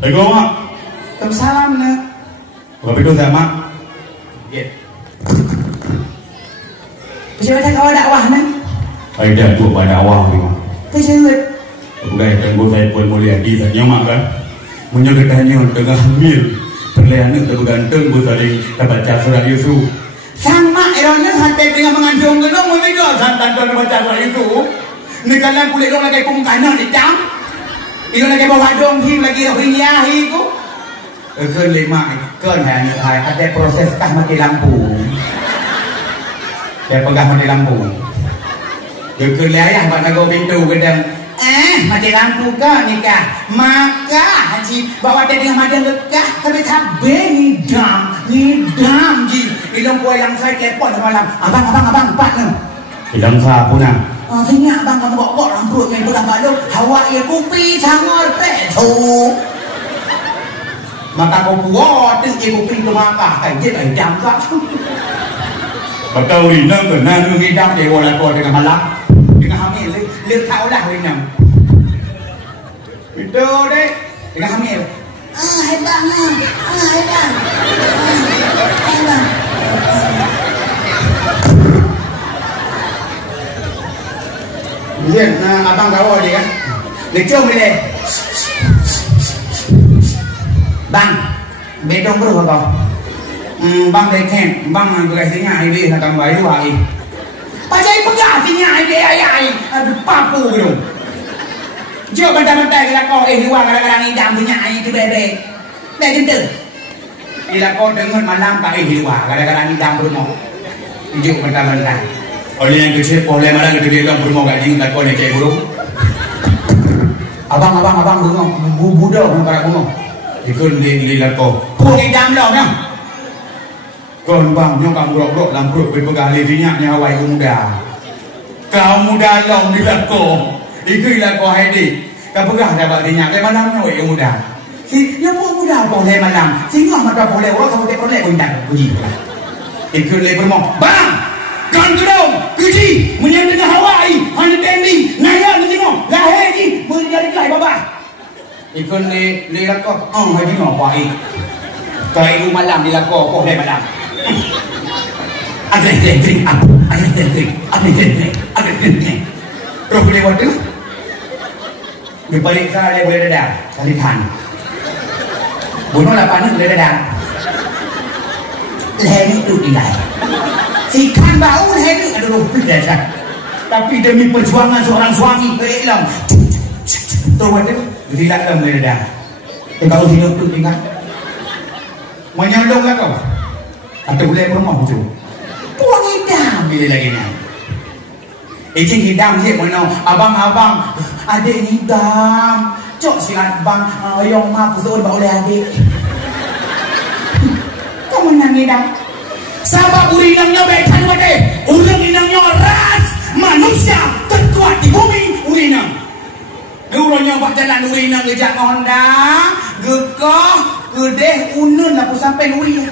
Tengok mak. Salam na. Apa itu sama? Ya. Siapa kau dakwah na? Ada tu pada dakwah ni. Kesiut. Bukan tengok saya pun mulia di sana mak kan. Menyuruh tanya tengah hamil. Perlahan tu bergantung bersaling baca surat Yusuf. Sama eranya hati dengan mengandung kenal mungkin kau santan tu baca surat Yusuf. Ni kalau kulit dong lagi kumkana di jam. Ini lagi bawa dong him lagi rinyahi tu. Ke lima ke hanya ada proses kah mati lampu. Dia pegang mati lampu. Ke ayah pada go pintu gedang. Mati lampu ke nikah. Maka haji bawa dia dengan madang lekah tapi tabe ngidam ji. Ilong kue yang saya telepon semalam. Abang pak ni. Ilong sa puna. Sini abang kamu bawa lampu yang budak baru. Hawa ia kupi sangor petu. Maka kau buat tu ibu pintu maka kan dia dah jam tak. Betul ni nang kan nang ni jam dia orang kau dengan malam dengan hamil lihat kau lah ni nang. Itu deh dengan hamil. Hebat. Lihat abang kau dia kan. Lecom ni deh. Bang, bedong bro kau. Bang leken, bang berasnya ini nak tambah itu lagi. Pasal pegasinya ini ayai, ada papu gitu. Jauh benda-benda kita kau luar kadang-kadang idam punya itu bebe, bebe tu. Kita kau dengar malam tak luar kadang-kadang idam rumah. Jauh benda-benda. Oleh yang kecil, oleh malam itu dia idam rumah gaji tak kau necek burung. Abang burung, budak bukan burung. Ikut lihat kau. Kau yang jam dah kan? Kau bang, nyokap buruk-buruk dalam perut berpegang levinya nyawai muda. Kau muda long lihat kau. Ikut lihat kau hadir. Kau pegang dapat dinyak. Ke malam nyawai muda. Si, dia pun muda boleh malam. Singgah mata boleh. Orang kamu tak boleh bintang. Puji. Ikut lihat bermok. Bang, kan tu dong. Kuji, menyambut Hawaii, hanya tendi, naya ni tengok. Lahir ni, menjadi kelai babah. Ikut lihat kau, haji ngapa ini? Kau ibu malam di lakor, kau dah malam. Ada drink. Terus boleh buat tu? Dibalik dia boleh dadah, kali kan. Bunuh lapangan boleh dadah. Leher itu tidak. Si kan bau leher itu, aduh biasa. Tapi demi perjuangan seorang suami, hilang. Terus buat tu? Tidak dalam mereda. Kalau hidup tu tinggal menyandung lah kau. Atau boleh berumah tu. Puang hidam bila lagi ni. Ijin hidam je mana? Abang, adik hidam. Cok silat bang, yang mak kusur bawa oleh adik. Kau menang hidam. Sabab urinangnya baikkan mati. Urinangnya ras manusia terkuat di bumi urinang. Urangnya buat jalan urinang kejap Honda, gekoh, gedeh, unun lah pun sampai urinang.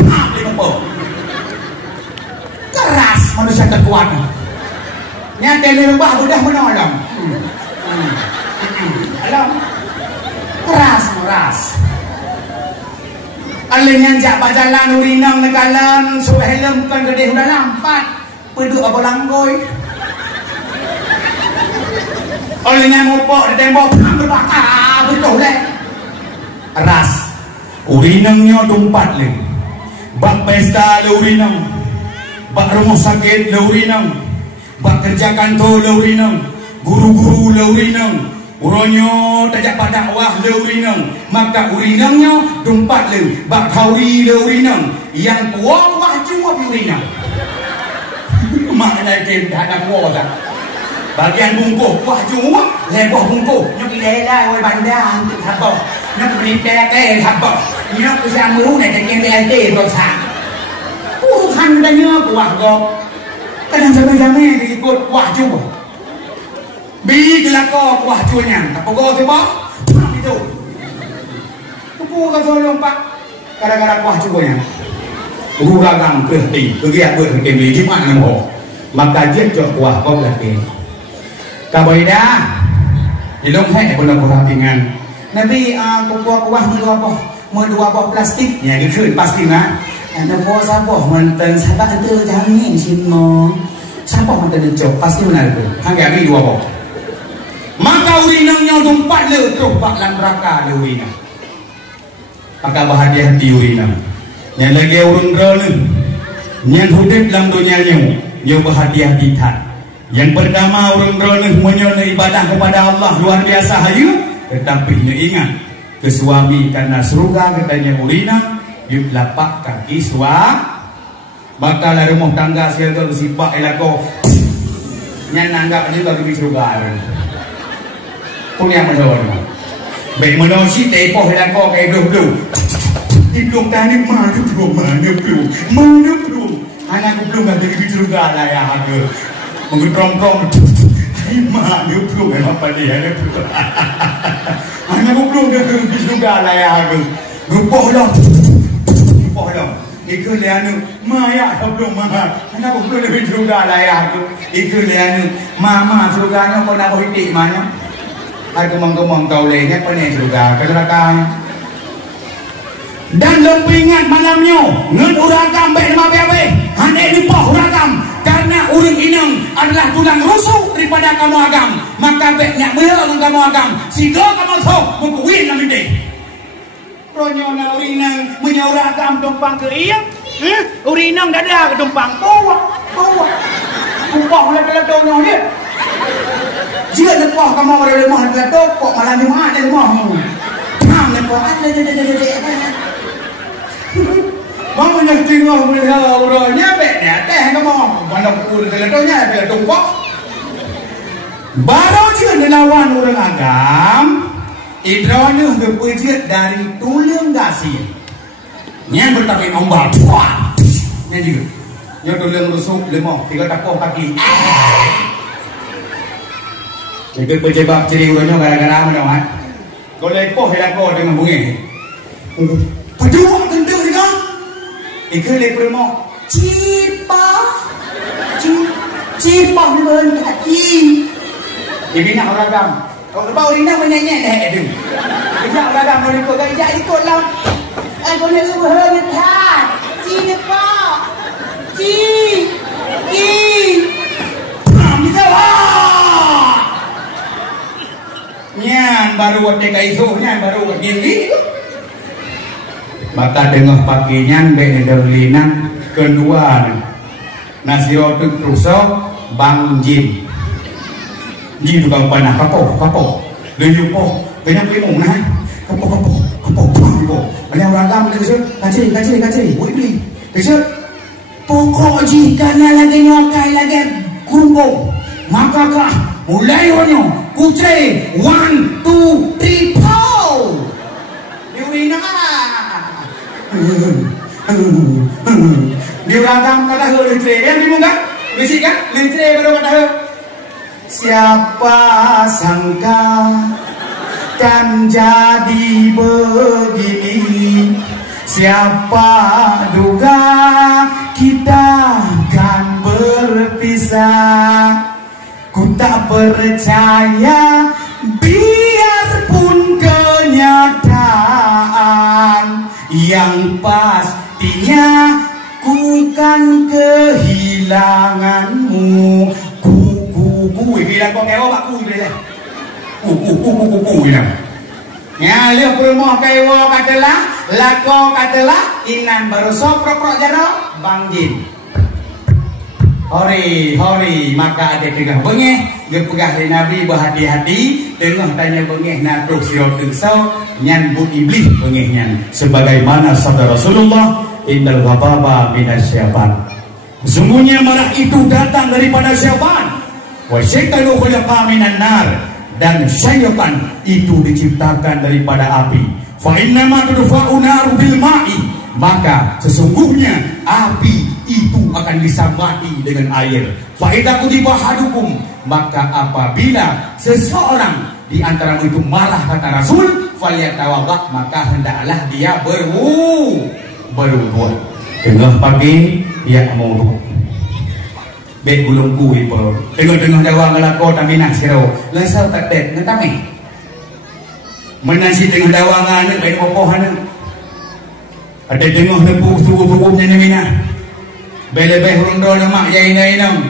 Dia nampak. Keras manusia terkuat. Nyata dia rebah tu dah menolong. Ras. Alingnya jak bajalan urinang negalan sudah helm kan gede udah lampat peduk apa langgoy. Alingnya ngopok di tembok berbakar betul leh. Ras urinangnya tumpat leh. Bak pesta le urinang, bak rumah sakit le urinang, bak kerja kantor le urinang, guru-guru le urinang. Uronyo tajak pada wah le urinang, maka urinangnya tumpat le bak kauri le urinang, yang puak wah cuma urinang. Makna kem dah nak puak tak. Bagian bungkuh wah cuma leboh bungkuh. Nak ilai woi bandang habaq. Nak beli teh habaq. Nak usang muru nak keng teh rosak. Tuhan danya wah gok. Kadang sampai ikut wah cuma. Bi kelakor wah cuanya tak pegol sebab itu kupu kan solong pak kadang-kadang wah cuanya ruragang kerti begiak berketim di mana mo maka dia cok wah kau lagi kabai dah ilong hai pun aku rapingan nanti kupu wah dua apa plastik ya dikut pasti na ada po sapoh menten sabat itu jangan sinmo sapoh menten cok pasti benar itu hangga bi dua apa maka urinangnya tumpat le tumpat lan neraka le urinang. Maka bahagia hati urinang. Yang lagi urun role, yang hidup dalam dunia nyo bahagia hati tak. Yang pertama urun role menyono ibadah kepada Allah luar biasa hayu, tetapi nyo ingat ke suami karena surga katanya urinang, yuk lapak kaki suami. Maka lah rumah tangga siapa tu sifat elako, yang nanggap juga di surga. Punya menor, baik menor si tepoh dan kau kayak blue, hidup tani mana belum, anak belum ada di surga lah ya aku, menggutrom, mana belum apa dia, anak belum ada di surga lah ya aku, rupoh dong, ikut lianu, maya belum anak belum di surga lah ya aku, ikut lianu, mama surganya kau nak hidup mana? Aku mengomong kau leh pening juga kecelakaan. Dan lebih ingat malamnya ngen uragam baik nama baik hanya lupa uragam karena urang inang adalah tulang rusuk daripada kamu agam maka baiknya melihat kamu agam sido kamu sok mengkuin namin deh. Ronyo urinang menyoragam tumpang ke iya, urinang dada tumpang bawa, tumpang oleh pelatong dia. Jika lepas kamu ada lemah dia tokok malah Jumaat dia lemah. Ham lepas ada. Mau menyentuh mereka orangnya beknya teh kamu mana pun teletonya dia tokok. Baru jika dilawan orang agam, idronya berpujat dari tulang gasir. Yang bertapik ombak, yang juga. Yang tulang rusuk lemah, tiga takok kaki. Ikut berjebak ciri urutnya gara-gara mana mat? Kau lepoh hilang kau dengan bunyi. Pedua tentu juga. Ikut lepoh mau. Cipa belum kaki. Ini nak oragam. Kau lepas urina menyanyi dah itu. Tidak oragam kau ikut gaya ikut lah. Aku nak berhenti. Cipa. Nyan baru ada kaiso, nyan baru ada gini. Maka dengar paginya benda linang kedua nasi roti rusok bang jin. Jin juga panah kapo. Lenyupo, kena primung nah. Kapo. Ada orang agam besok, kacir. Boleh beli. Besok pokok jika lagi nyokai lagi kumpul, maka kah mulai honyo. Kucre 1, 2, 3 pow. Diurina diuragam kata litre yang dimuka bisik kan litre baru kata siapa sangka kan jadi begini siapa duga kita kan berpisah. Ku tak percaya biarpun kehilanganmu. Ku bilang kau kewa pak ku bilang. Ku bilang. Ya, lihat rumah kewa katalah, lako katalah, inan baru soprok jaro, bangjin. Hori, maka ada tengah bengeh, gepegah dari Nabi berhati-hati, tengah tanya bengeh nak terus sirot tengsau, nyan but iblis bengeh nyan. Sebagaimana sabda Rasulullah, innal ghababa minasyaban. Sesungguhnya marah itu datang daripada syaitan. Wa syaitanu khalaqa minan nar. Dan syaitan itu diciptakan daripada api. Fa innama tudfa'u naru bil ma'i. Maka sesungguhnya api itu akan disambati dengan air. Fa idza kutiba hadukum, maka apabila seseorang di antaramu itu marah kata Rasul, falyatawadda, maka hendaklah dia berwudu. Tengah pagi dia mau wudu. Bet gulung kui po. Tengah-tengah dawang ngelako tamina siro. Lesau tak bet ngetame. Menasi tengah dawang ane baik opohan. Ada tengah nepu tubuh-tubuhnya namina. Bele-bele rondo nama yaina-inam.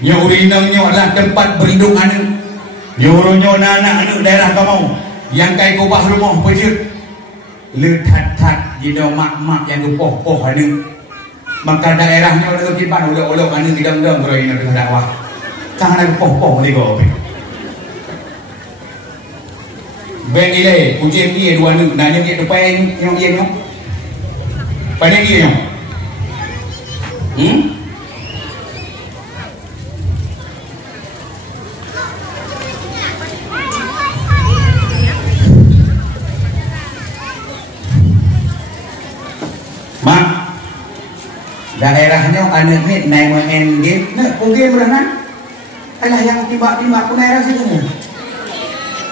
Nyurinamnya adalah tempat berlindung ane. Nyurunya anak ane daerah kamu. Yang kai kubah rumah pejut. Letat-tat jino mak-mak yang kupoh-poh ane. Maka daerahnya udah kipan ulok-ulok ane didang-dang kalau ini ada dakwah. Kang ane kupoh-poh ni kau. Ben ile ujian dia dua ane nanya dia depan yang dia nyok. Pada dia nyok. Mak, daerahnya anak ni naik main game, nak game berenang. Alah yang tiba-tiba aku daerah sini.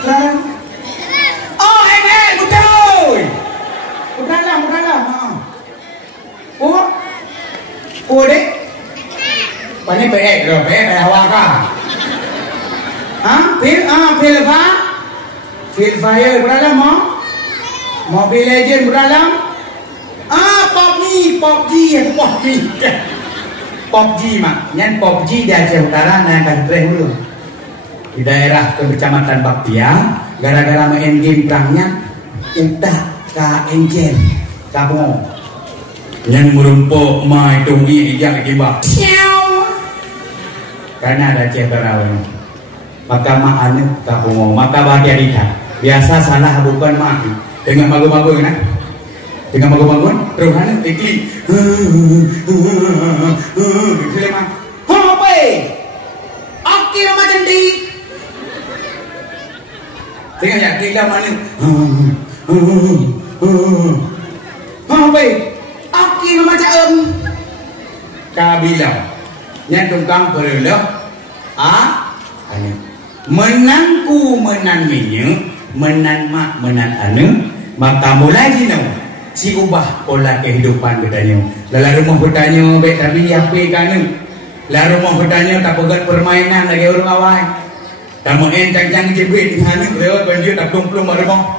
Berenang. Oh, betul. Berenang. Oh dek. Pani baik dah, baik awak kah? Pil apa? Pil fire berenang mau? Mobile Legend berenang? PUBG mak, nyan PUBG di Aceh Utara naik treh dulu. Di daerah kecamatan Bakpia, gara-gara main game perangnya, udah ka enjen, kamu. Nyan merumpuk mai tungi ijak tiba. Karena ada Aceh Utara. Maka mak anu kamu, maka bahagia dia. Biasa salah bukan mak, dengan magu-magu kan? Dengan bangun-bangun, teruhan ikli. Sulaiman, apa? Okey macam ni. Tengok ya, kita mana? Apa? Okey macam kabilah. Yang tunggang berelok. Menangku menanginya, menan mak menan anu, maka mulai jinau. Si ubah pola kehidupan bertanya. Lalu rumah bertanya baik tapi apa kan? Lalu rumah bertanya tak pegat permainan lagi orang awal. Tak main cang-cang jebit hanya lewat banjir tak plum-plum rumah.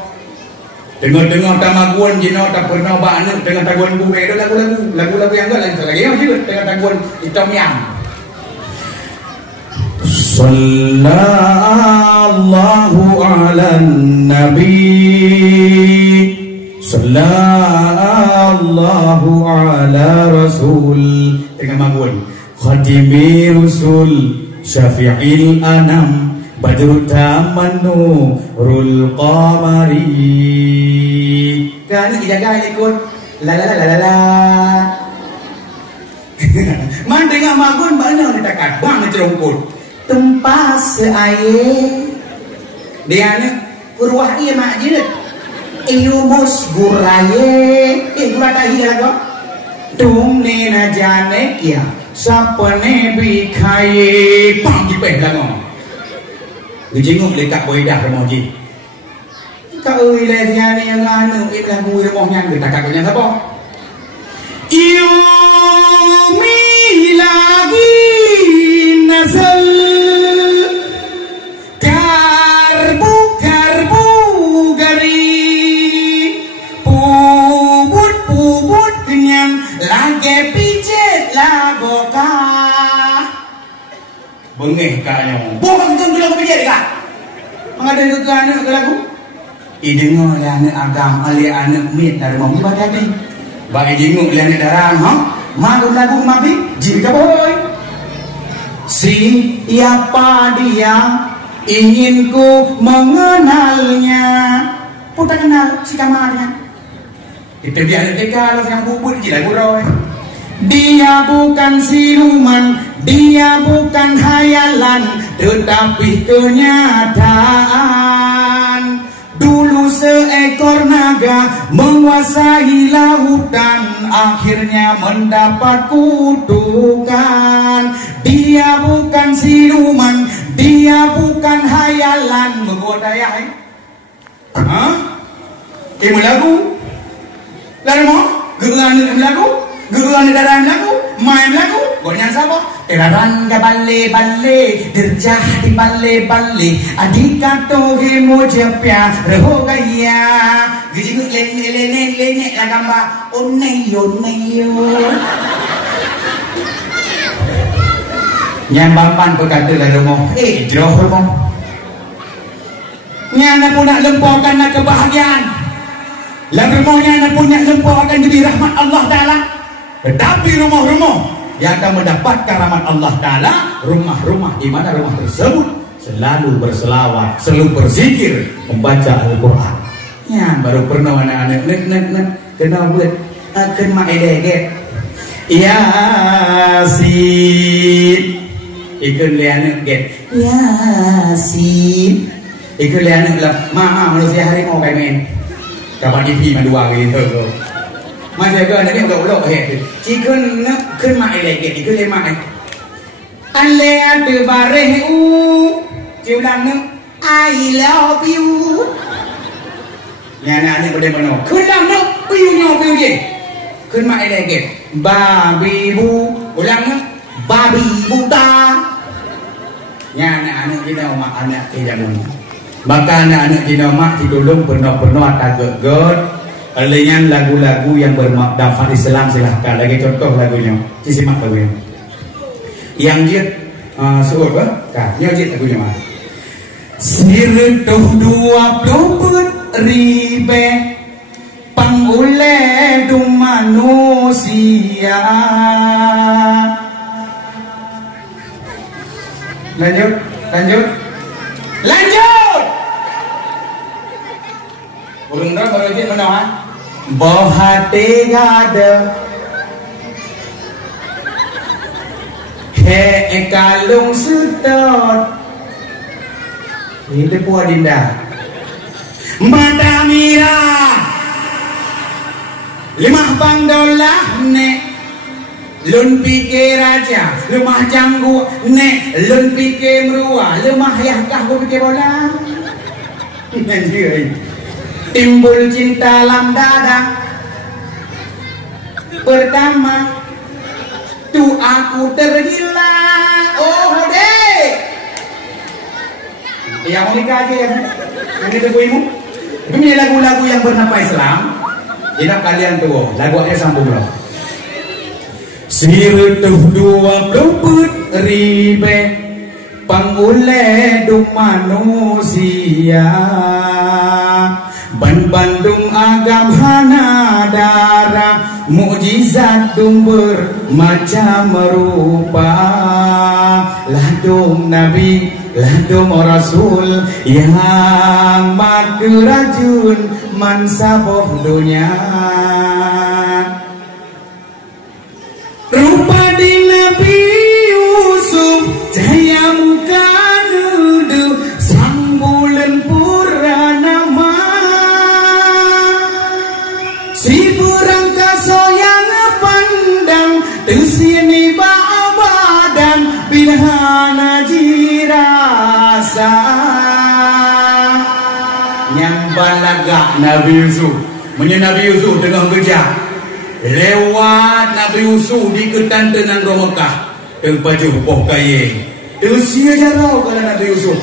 Tengah-tengah tamaguan jino tak pernah bahan tengah taguan bube itu lagu-lagu yang enggak lain lagi yang juga tengah taguan hitam yang. Sallallahu ala nabi. Sallallahu ala rasul. Tengah magun Khatimi rusul Syafi'il anam Badrut taman nurul qamari. Kan dijaga ikut la la la la la. Man tengah magun banyak ditakat bang cerungkut tempas seair. Dia ni kurwah ia makjid Iumus guraye, gurata hiya lago. Tumne na jane kya, sapne bikhaye. Pang jipeh lago. Gejenguk lekak boidah remoji. Kau ilahnya ni yang anu, ilah bui remohnya kita kakaknya siapa? Iumi lagi nasal. Lagi pijet lagu bengeh kaknya. Bukan tentu lagu bijak kak. Mengadai ke anak ke lagu. Dengar le anak agam ali anak mit dari mau ibadah ni. Bagi jenguk le anak darang, ha? Malu lagu mabi jika boy. Siapa dia? Ingin ku mengenalnya. Pun tak kenal si kamarnya. Itu dia anak dekal yang bubut je lagu roy. Dia bukan siluman, dia bukan hayalan, tetapi kenyataan. Dulu seekor naga menguasai lautan, akhirnya mendapat kutukan. Dia bukan siluman, dia bukan hayalan. Menggoda ya, hah? Kamu lagu? Lalu mau? Gerangan lagu? Gerangan darah lagu? Main lagu? Gonya siapa? Teraranga balle balle, dirjah di balle balle, adika toge mojapya reho gaya. Gijigut lene lagamba oneyo. Nyambampan berkata lalu mau, jauh rumah. Nyana pun nak lempurkan nak kebahagiaan. Lalu rumahnya nak punya lempurkan jadi rahmat Allah Ta'ala. Tetapi rumah-rumah yang akan mendapatkan rahmat Allah Ta'ala, rumah-rumah di mana rumah tersebut selalu berselawat, selalu berzikir, membaca Al-Quran. Ya, baru pernah anak-anak kena buat akan ma'eleget Yasin ikut lianak get Yasin ikut lianak lah manusia harimau kayak main kapan TV madua gitu. Masa ke nanti ulok cikun nak kun mak lagi ikut lemah ale ada bareh ciulang nak I love you ni boleh mana kun nak piu dia kun mak lagi babi bu ulang nak babi buta anak kita mak anak tidak mau maka anak kita mak ditolong penuh atas gegod. Alingan lagu-lagu yang bermakna Islam silahkan. Lagi contoh lagunya. Simak lagunya. Yang dia suruh apa? Dia jit lagunya mah. Sirtuh 20 ribe pangule du manusia. Lanjut. Ulung dah baru jit mana? Bohate gada he kalung sutot ini puas dinda mata mira 5 $5 ne lun pikir raja lemah janggu ne lun pikir merua lemah yahkah ku pikir bola nanti timbul cinta dalam dada pertama tuh aku tergila deh yang mau nikah aja ya ini teguimu ini lagu-lagu yang bernama Islam jadi kalian tuh lagunya sambung loh sirtuh 20 ribe pangule du manusia Ban Bandung agam hana darah mukjizat dum bermacam rupa ladum nabi ladum rasul yang makrajun mansaboh dunia rupa di Nabi Yusuf cahaya muka nudu sang bulan purana si perangka soyang pandang tersini badan bilhana jirasa nyamban lagak Nabi Yusuf Nabi Yusuf dengan gejah lewat Nabi Yusuf di ketantenan Mekah dengan baju boh kaya tersia jarau kalau Nabi Yusuf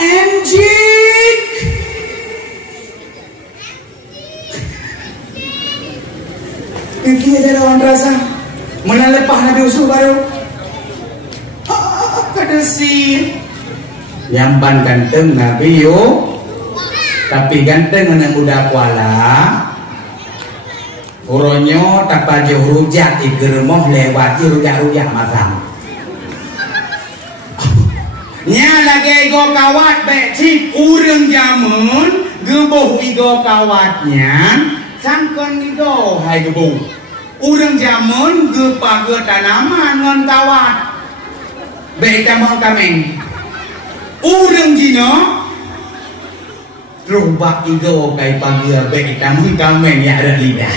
anjing Ini ada lawan rasa menalepah Nabi Yusuf baru bersih. Nyamban ganteng Nabi yo. Tapi ganteng anak muda kuala. Uronyo tapajo rujak igermoh lewati rujak-rujak masam. Nya lagi go kawat becik urang jamun geboh igo kawatnya sangkon igo hai geboh. Urang jamun gepa tanaman ngon kawat. Beta mau kameng. Urang jino rubak igo kai pagia beta mau kameng ya ada lidah.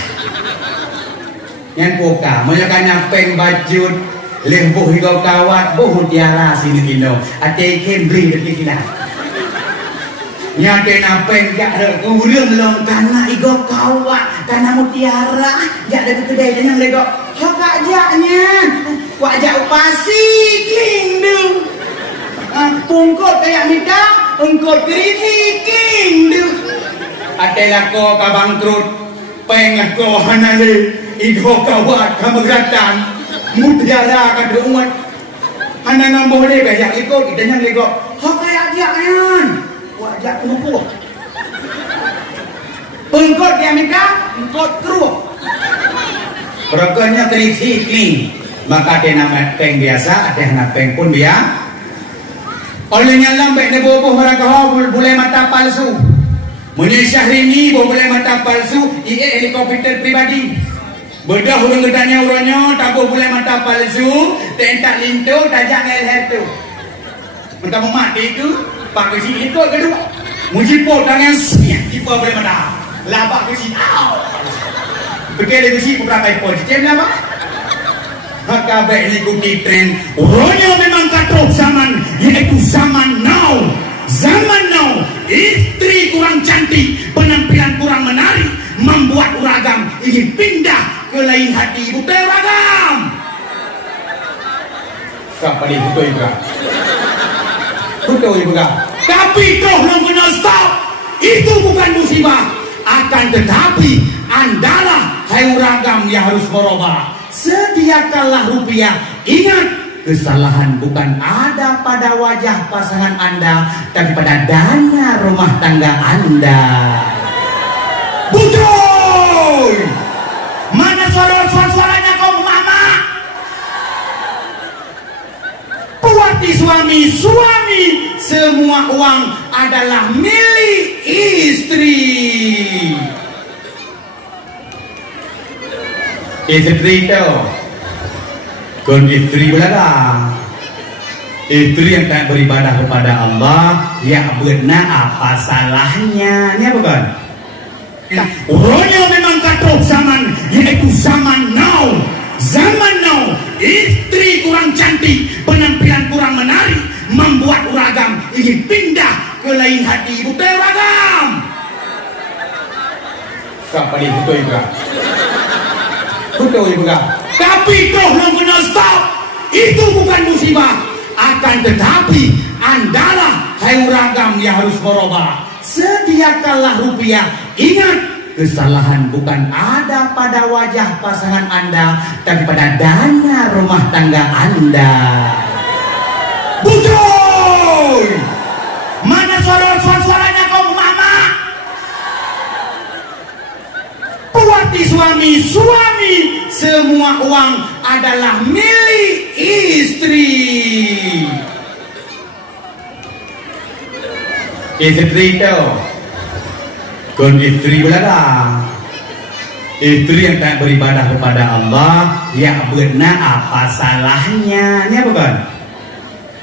Yang poka moyakanya peng bajut lembuh igo kawat boh tiara sini kino ate kembri detik kina. Nyate napeng jak ada urang long kana igo kawat kana mutiara jak ada kedai jenang lego hok jaknya wajak upasi kingdu pungkot kayak minta pungkot kerisi kingdu atelah ko kabangkrut pengah ko hanale igo kawat kamegratan mutiara kaduan hanangan boleh banyak ikut kita yang lego hok kayak jaknya wajak kemukuh pungkot kayak minta pungkot keruk Rokoknya kerisi kling. Maka ada nama peng biasa, ada nama peng pun biasa. Olehnya lambek ne boboh mereka boleh mata palsu. Muni Syahrini boleh mata palsu. Ie helikopter pribadi. Bedah urang gedanya uronyo tak boleh mata palsu. Tentak lintu tajak ngel tu. Mentah mati itu pakai si itu kedua. Mujipo tangan siap jipo boleh mata. Labak ke si. Pergi ke si beberapa positif apa? Maka baik ikuti tren. Uronyo memang katok zaman, yaitu zaman now. Zaman now, istri kurang cantik, penampilan kurang menarik, membuat uragam ingin pindah ke lain hati ibu uragam. Siapa dia betul juga? Betul juga. Tapi kau belum kena stop. Itu bukan musibah. Akan tetapi andalah hai uragam yang harus merubah. Sediakanlah rupiah. Ingat, kesalahan bukan ada pada wajah pasangan Anda, tapi pada dana rumah tangga Anda. Betul. Mana suaranya kau mama? Puati suami, semua uang adalah milik istri. Istri itu kon istri belakang. Istri yang tak beribadah kepada Allah, ya benar apa salahnya? Ini apa kan? Uronyo memang katok zaman, yaitu zaman now. Zaman now, istri kurang cantik, penampilan kurang menarik, membuat uragam ingin pindah ke lain hati ibu uragam. Siapa dia betul juga? Betul juga. Tapi kau belum kena stop. Itu bukan musibah. Akan tetapi andalah hai uragam yang harus merubah. Sediakanlah rupiah. Ingat, kesalahan bukan ada pada wajah pasangan Anda, tapi pada dana rumah tangga Anda. Betul. Mana suaranya kau mama? Puati suami, semua uang adalah milik istri. Istri itu kon istri belakang. Istri yang tak beribadah kepada Allah, ya benar apa salahnya? Ini apa kan?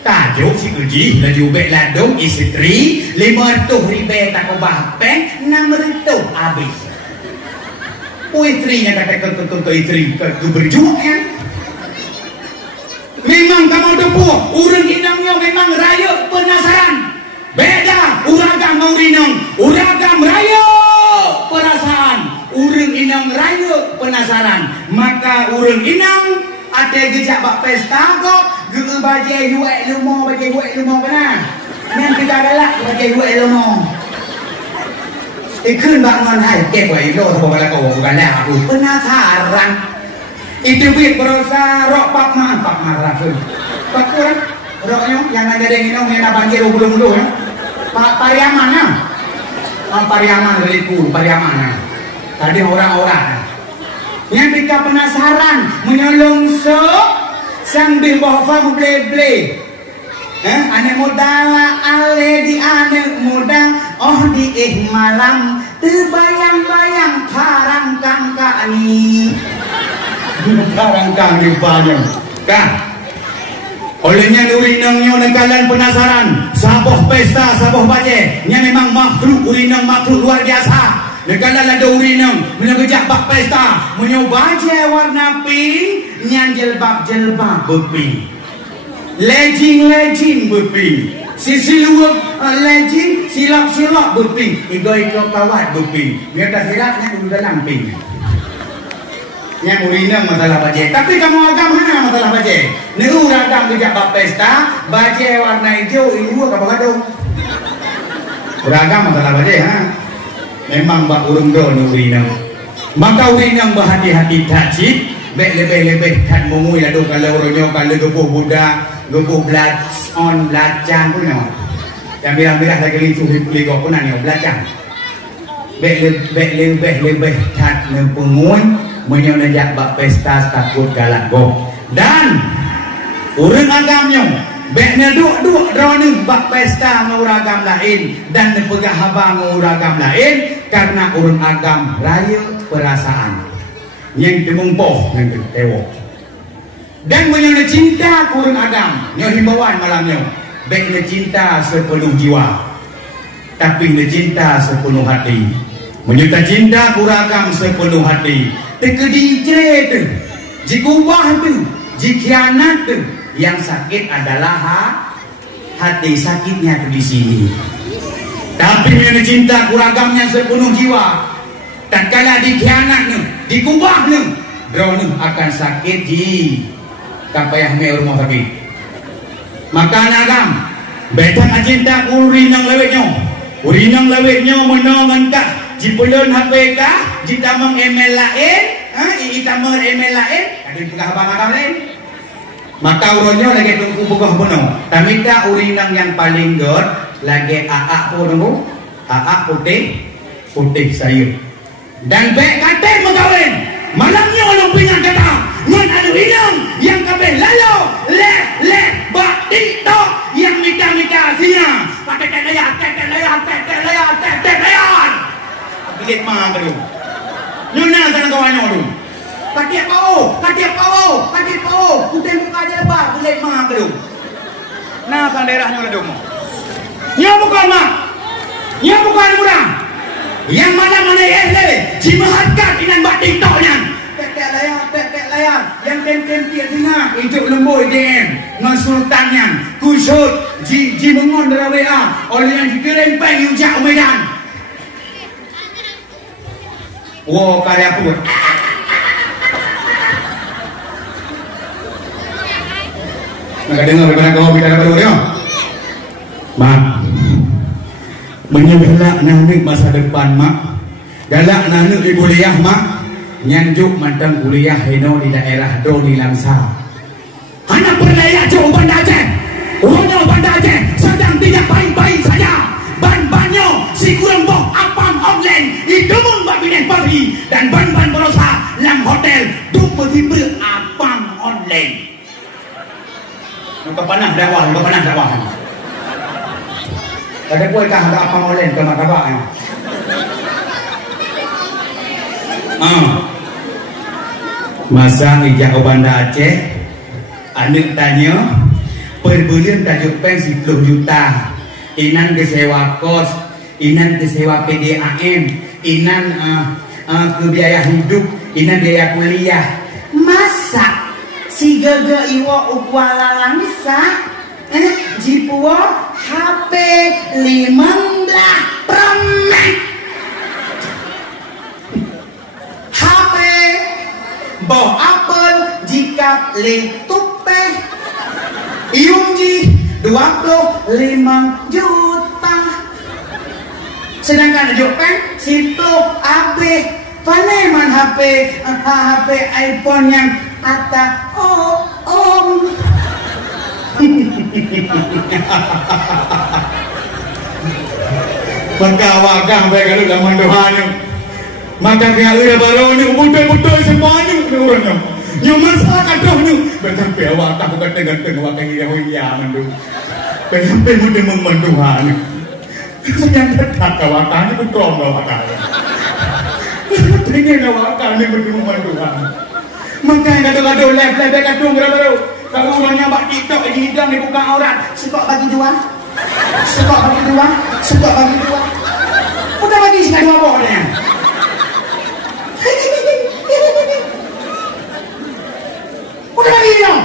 Tajuk si uji laju bek ladung istri 500 ribu tak kau bahpen 600 habis. Istrinya kata ke istri ke berjuang ya. Memang kamu depu urang inangnya memang raya penasaran. Beda uragam mau rinang, uragam raya perasaan, urang inang raya penasaran. Maka urang inang ada gejak bak pesta kok gege bajai huek lumo kena. Yang kita galak bajai huek lumo. Ikut bangun hai kek huek lo sebab kau bukan dah aku penasaran. Itu duit berosa rok pak marah pun. Pak kurang Roknya yang ada yang ini banjir bulu-bulu ya. Pariaman ya. Pariaman dari Pul, Pariaman. Tadi orang-orang. Yang mereka penasaran menyolong sambil bawa ble-ble. Ane modal ale di ane modal di malam terbayang-bayang karangkang kani. Karangkang di banyak. Kah? Olehnya urinangnya kalian penasaran. Saboh pesta, saboh baje. Nya memang makhluk urinang makhluk luar biasa. Negara ada urinang, menegak bak pesta, menyoba je warna pink, nyan jelbab berpink. Legging berpink. Siluap legging, silap berpink. Igo kawat berpink. Biar tak silapnya dulu dalam pink. Yang urinang masalah baje. Tapi kamu agam mana masalah baje? Neru ragam kejak bak pesta, baje warna hijau, ibu apa kadung? Ragam masalah baje, ha? Memang bak urung do ni urinang. Maka urinang berhati-hati tajib, lebih-lebih kan mengui ladu kalau orangnya kalau gebuh budak, gebuh belacan pun nama. Yang bilang-bilang lagi licu ligo pun nanya belacan. Lebih kan mengui menyonajak bak pesta takut galak go. Dan urang agamnya beknya duk drone bak pesta nguragam lain dan nepegah haba nguragam lain karena urun agam raya perasaan yang temumpoh yang tewok dan menyana cinta urun agam nyo himbauan malamnya beknya cinta sepenuh jiwa tapi cinta sepenuh hati menyuta cinta kuragam sepenuh hati tekedi tu jikubah tu jikhianat tu yang sakit adalah hati sakitnya di sini. Tapi yang cinta kuragamnya sepenuh jiwa. Tatkala dikhianat nu, dikubah nu, drone akan sakit di kapayah me rumah sakit. Maka nagam betang cinta urinang lewetnya menongan kah jipuleun HP kah jitamang email lain, itamang email lain, ada pegah abang lain. Maka uronyo lagi tunggu bukah penuh. Tamita urinang yang paling good lagi AA po nunggu. AA putih sayur. Dan baik kata magawin. Malamnya orang pingat kata. Ngan ada urinang yang kabeh lalu leh bak tiktok yang mika sinya. Pakai layar. Bikin mah belum. Nyuna sana kawannya dulu. Katiap pau, udah muka jebak, boleh mah kedung. Nah kan daerahnya udah dong. Nya bukan mah, nya bukan murah. Yang mana le, cimahatkan inan batik toknya. Tek layar, yang tem tiap singa, hidup lembu DM, ngonsultannya, kusut, ji mengon dari WA, oleh yang dikirim peng ujak Medan. Wow karya pun. Nggak dengar bagaimana kau bicara baru ya? Mak, menyebelak nanik masa depan mak, galak nanik di kuliah mak, nyanjuk mantan kuliah heno di daerah do di Langsa. Anak berdaya jauh Banda Aceh, Rono Banda Aceh sedang tidak baik-baik saja. Ban-banyo si kurang boh apam online di demung babinen pagi dan ban-ban berosa lam hotel duk bertimbul apam online. Lupa panah dakwah. Ada kue kah ada apa molen ke makabak? Masa ijak Banda Aceh, anak tanya, per bulan tajuk pensi 10 juta, inan kesewa kos, inan kesewa PDAM, inan ke biaya hidup, inan biaya kuliah. Masa si gaga iwa ukwala langsa jipuwa HP 15 Promax HP bawa apel jika letupe iungji 25 juta sedangkan Jepang situ AB paneman HP iPhone yang Ata om Maka wakang baik kalau dah mandohannya. Maka kaya udah baru ni betul-betul semuanya orangnya. Yang masalah dohnya. Sampai wakang bukan tengah-tengah wakang iya mandu. Sampai mudah memandohannya. Yang tetap wakangnya betul wakang. Pengen wakangnya berdua memandohannya. Maka yang gaduh-gaduh lep-lep gaduh baru. Kalau orangnya buat TikTok ini hidang ni bukan aurat. Sekok bagi dua. Sekok bagi dua. Sekok bagi dua. Bukan bagi sekali dua boleh. Bukan bagi dong.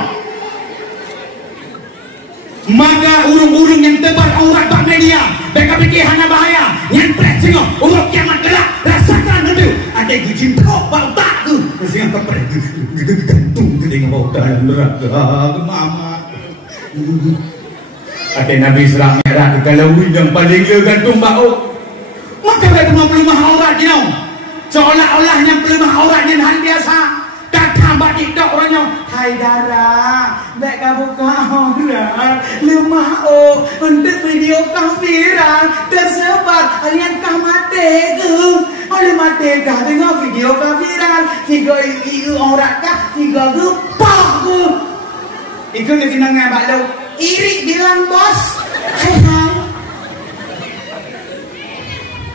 Maka urung-urung yang tebar aurat bak media, mereka fikir hana bahaya. Nyempret singok, urut kiamat gelap. Rasakan itu. Ada gijin kau bau tak tu. Singok kepret. Gantung tu dengan bau dalam neraka. Mama. Ada Nabi Islam merah kalau yang paling dia gantung bau. Maka mereka pelumah aurat ni tau. Seolah-olah yang pelumah aurat ni hal biasa. Datang bak TikTok orangnya. Hai darah, baik kau buka aurat. Lemah untuk video kau viral. Tersebar yang kau mati ke. Oleh mati kau tengok video kau viral. Tiga aurat kau, tiga gepah ke. Itu yang senang abang lu. Iri bilang bos. Hai.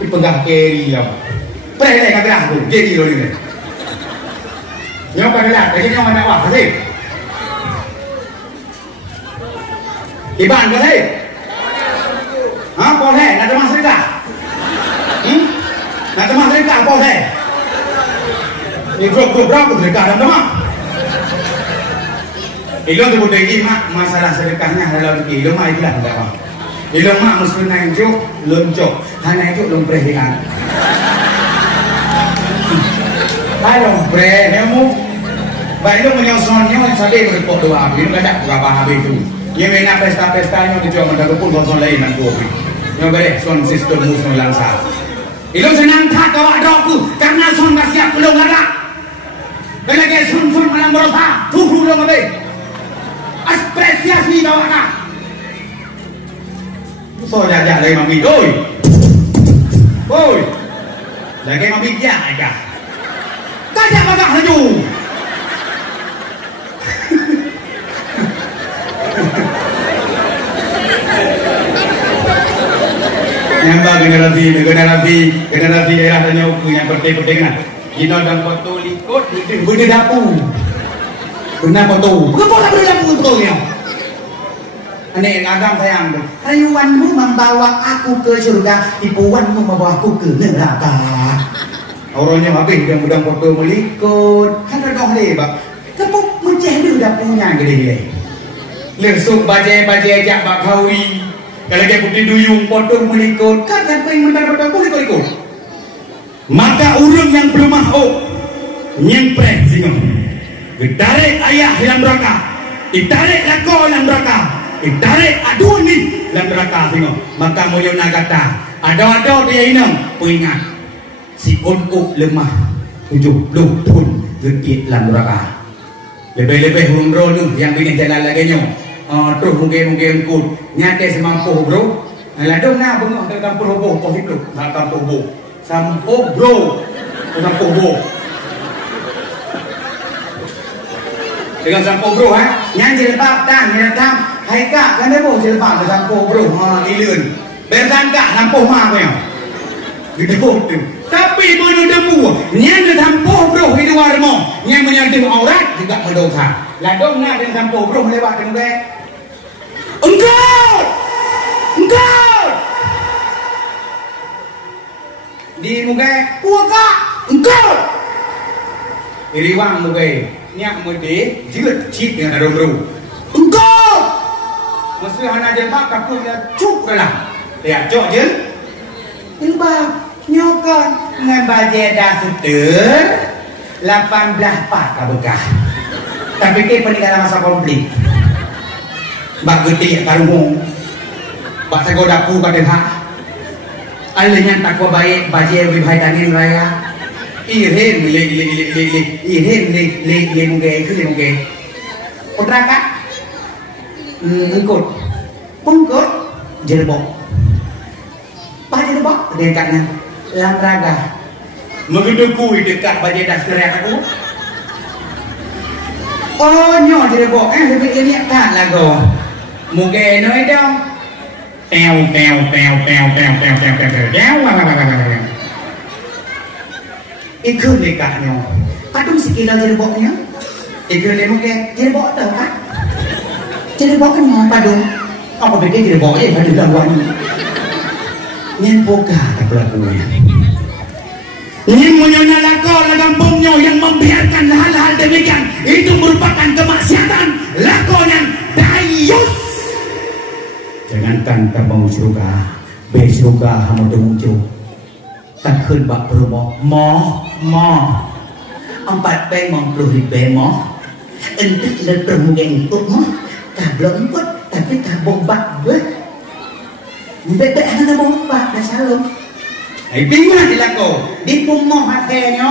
Pegang keri ya. Perih kat gerah tu. Keri lo ni. Nyok pada lah. Lagi nyok nak wah. Kasih. Iban kasih. Ha, boleh. Nak temas sedekah. Nak temas sedekah boleh. Ni grup berapa sedekah dan temas? Ilmu tu boleh mak masalah sedekahnya dalam ilmu mak itulah tak apa. Ilmu mak mesti naik lonjok, hanya itu belum perhatian. Ayo beremu, baik itu menyosonnya sampai berpok doa, ini ada berapa habis itu. Yang mana pesta-pestanya itu cuma mendapat pun konsol lain dan kopi. Yang boleh son sistem musuh langsung. Ilmu senang tak kawak doku karena son kasih aku belum ada. Kalau ke son malam berosa, tuh belum ada. Apresiasi bawa nak. So jajak lagi mami doi. Oi. Lagi mami dia aja. Kajak bagak haju. Nyambah generasi daerah dan nyauku yang penting-penting kan. Kita dan foto likut benda dapur. Kenapa tu? Kenapa tak boleh dapur betul ni? Ini agam sayang tu. Rayuanmu membawa aku ke surga, tipuanmu membawa aku ke neraka. Orangnya habis dia mudah foto melikut. Kan dah lebat. Kepuk menceh dia dapurnya Gede. Lesuk bajai-bajai ajak bak kawi. Kalau dia putih duyung foto melikut. Kan siapa yang mendapat dapur ikut. Maka urung yang belum mahu nyempret singgung. Ditarik ayah dalam neraka, ditarik lako dalam neraka, ditarik aduh ni dalam neraka tengok. Maka mulia nak kata, ada dia inang, peringat si unuk lemah 70 pun gedit dalam neraka. Lebih-lebih umroh tu yang bini jalan lagi nyo. Terus mungkin kut nyate semampu bro. Ladong na bengok ke kampung roboh kau hidup nak kampung roboh. Sampo bro, kampung roboh. Dengan sampo bro nyan jilbab dan nyetam haika kan dia mau jilbab dengan sampo bro ilun bersangka sampo mak kau yang gitu tapi mana demu nyan sampo bro di luar mo nyan menyentuh aurat juga mendosa ladong nak dengan sampo bro melewat dengan baik engkau di muka puaka engkau iriwang muka nyak mudi jilat cip yang ada bro. Engkau mesti hana jebak kapur dia cuk lah. Ya cok je. Imbang nyokon ngan baje dah seter 18 pak kabekah. Tapi ke peninggalan masa konflik. Bak gede karung. Bak sago dapu pada hak. Alenya takwa baik baje wibhai tanin raya. Iren mungkin. Putra kak, ikut. Pungkut jerbok. Pak jerbok dekatnya lang raga. Mengedekui dekat baje dasar aku. Oh nyo jerbok lebih ini kan lagu. Mungkin nói dong. Teo. Ikut dekatnya. Kadung sekilau jerboknya. Ikut dia mungkin jerbok tahu kan? Jerbok kan mau padung. Apa beda jerbok pada gangguan. Nyen poka tak pelakunya. Ini menyonya lakon kampungnya yang membiarkan hal-hal demikian itu merupakan kemaksiatan lakon yang dayus. Jangankan tabang surga, besurga hamu muncul. Tak khun bak promo mo. 4 beng mong puluh mo. Entik le permugeng untuk mo. Kablong pun tapi kabong bak ber. Bebek hana bong bak dah salam. Ai bingung dilako. Di pumoh hatenya.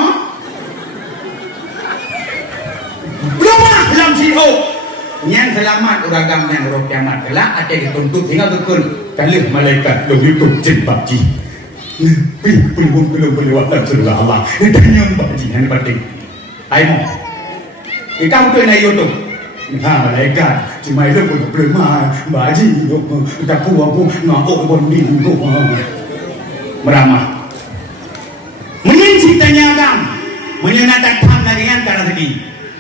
Rumah dalam siho. Yang selamat uragam yang roh kiamat kelak ada dituntut hingga kekun kalih malaikat lo YouTube jembak ji. Belum lewat dalam surga Allah. Dan yang baji yang penting. Ayo. Ikam tu na YouTube. Ha malaikat cuma itu pun belum baji tak puas ngakuk bonding tu. Meramah. Mencintanya agam. Menyenangkan tham lagi kan karena segi.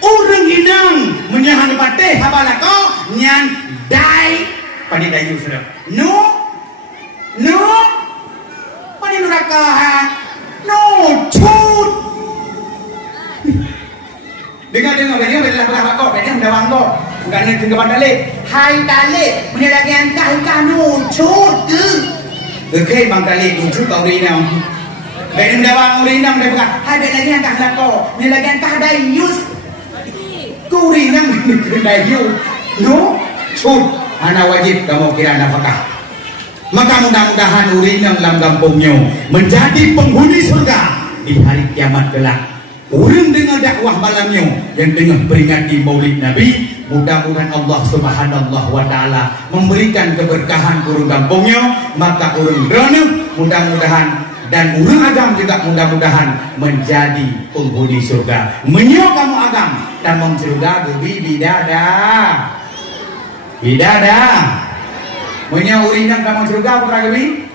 Orang inang menyahan pateh habala ko nyan dai pani dayu sudah. No. Pani neraka. No, cut. Dengar belah kok, dia dah wanggo. Enggak nak ke bandale. Hai tale, menyalagian kai kanu cut ke. Okey bang tale cut kau ni now. Dari mendawang urinang dia bukan. Hai lagi angkat lako. Menyalagian kah dayus. Kurinang dayu. No, cut. Ana wajib kamu kira nafkah. Maka mudah-mudahan urinang dalam kampungnya menjadi penghuni surga di hari kiamat kelak. Orang dengar dakwah malamnya yang tengah peringati Maulid Nabi, mudah-mudahan Allah Subhanahu wa taala memberikan keberkahan ke kampungnya, maka orang drone mudah-mudahan dan orang agam juga mudah-mudahan menjadi penghuni surga. Menyo kamu agam tamang surga gebi bidada. Menyo urinang tamang surga apa gebi?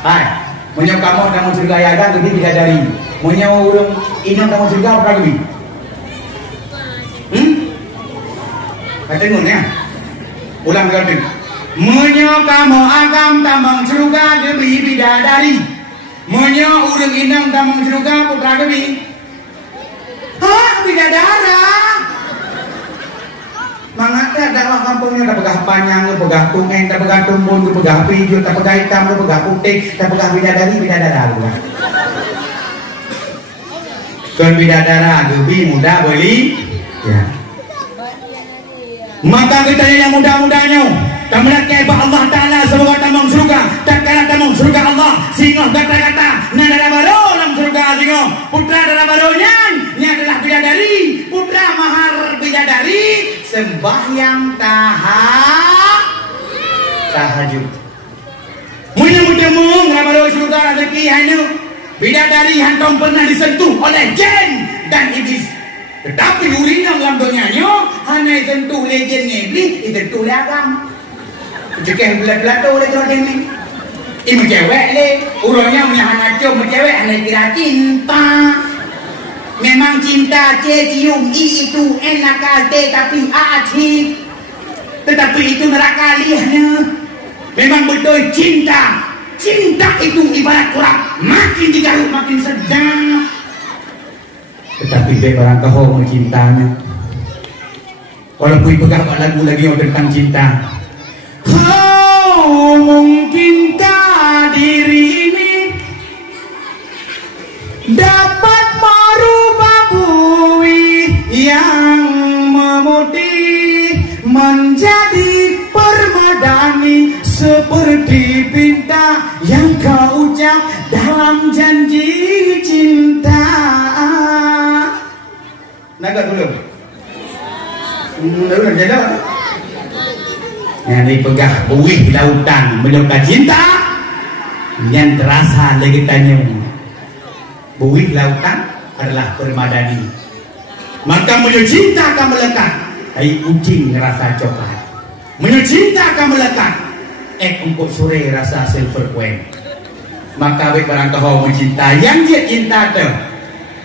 Hai. Menyo kamu tamang surga ya kan gebi bidadari. Menyo urang inang tamang surga apa gebi? Kata ya. Ulang kata. Menyo kamu agam tamang surga gebi bidadari. Menyo urang inang tamang surga apa gebi? Hah, bidadara. Mangata dakwah kampungnya tak pegah panjang, tak pegah tungeng, tak pegah tumbun, tak pegah hijau, tak pegah hitam, tak pegah putih, tak pegah bidadara. Kan bidadara gebi muda beli. Ya. Maka kita yang muda-mudanya Kamalat kaya ba Allah Ta'ala semoga tamang surga. Tak kala tamang surga Allah singoh kata-kata na darabaro dalam surga singoh. Putra darabaro nyan nya adalah bidadari. Putra mahar bidadari sembahyang tahajud. Mudah-mudahan darabaro surga rezeki hanya bidadari hantom pernah disentuh oleh jin dan iblis. Tetapi urinang dalam dunianya hanya sentuh oleh jin iblis, itu oleh agam. Jika belat-belat tu oleh tuan ini. Ini cewek le, urangnya menyahan aja, cewek hanya kira cinta. Memang cinta cium itu enak kate tapi acik. Tetapi itu neraka liahnya. Memang betul cinta. Cinta itu ibarat kurang, makin digaruk makin sedap. Tetapi dia orang kau mencintanya. Walaupun pegang lagu lagi yang tentang cinta. Kau mungkinkah diri ini dapat merubah bui yang memutih menjadi permadani seperti bintang yang kau ucap dalam janji cinta. Naga dulu. Dulu jalan. yang dipegah buih lautan menyuka cinta yang terasa lagi tanya buih lautan adalah permadani, maka menyuka cinta akan melekat ai kucing rasa coklat, menyuka cinta akan melekat untuk sore rasa silver coin. Maka baik barang kau mencinta yang dia cinta tu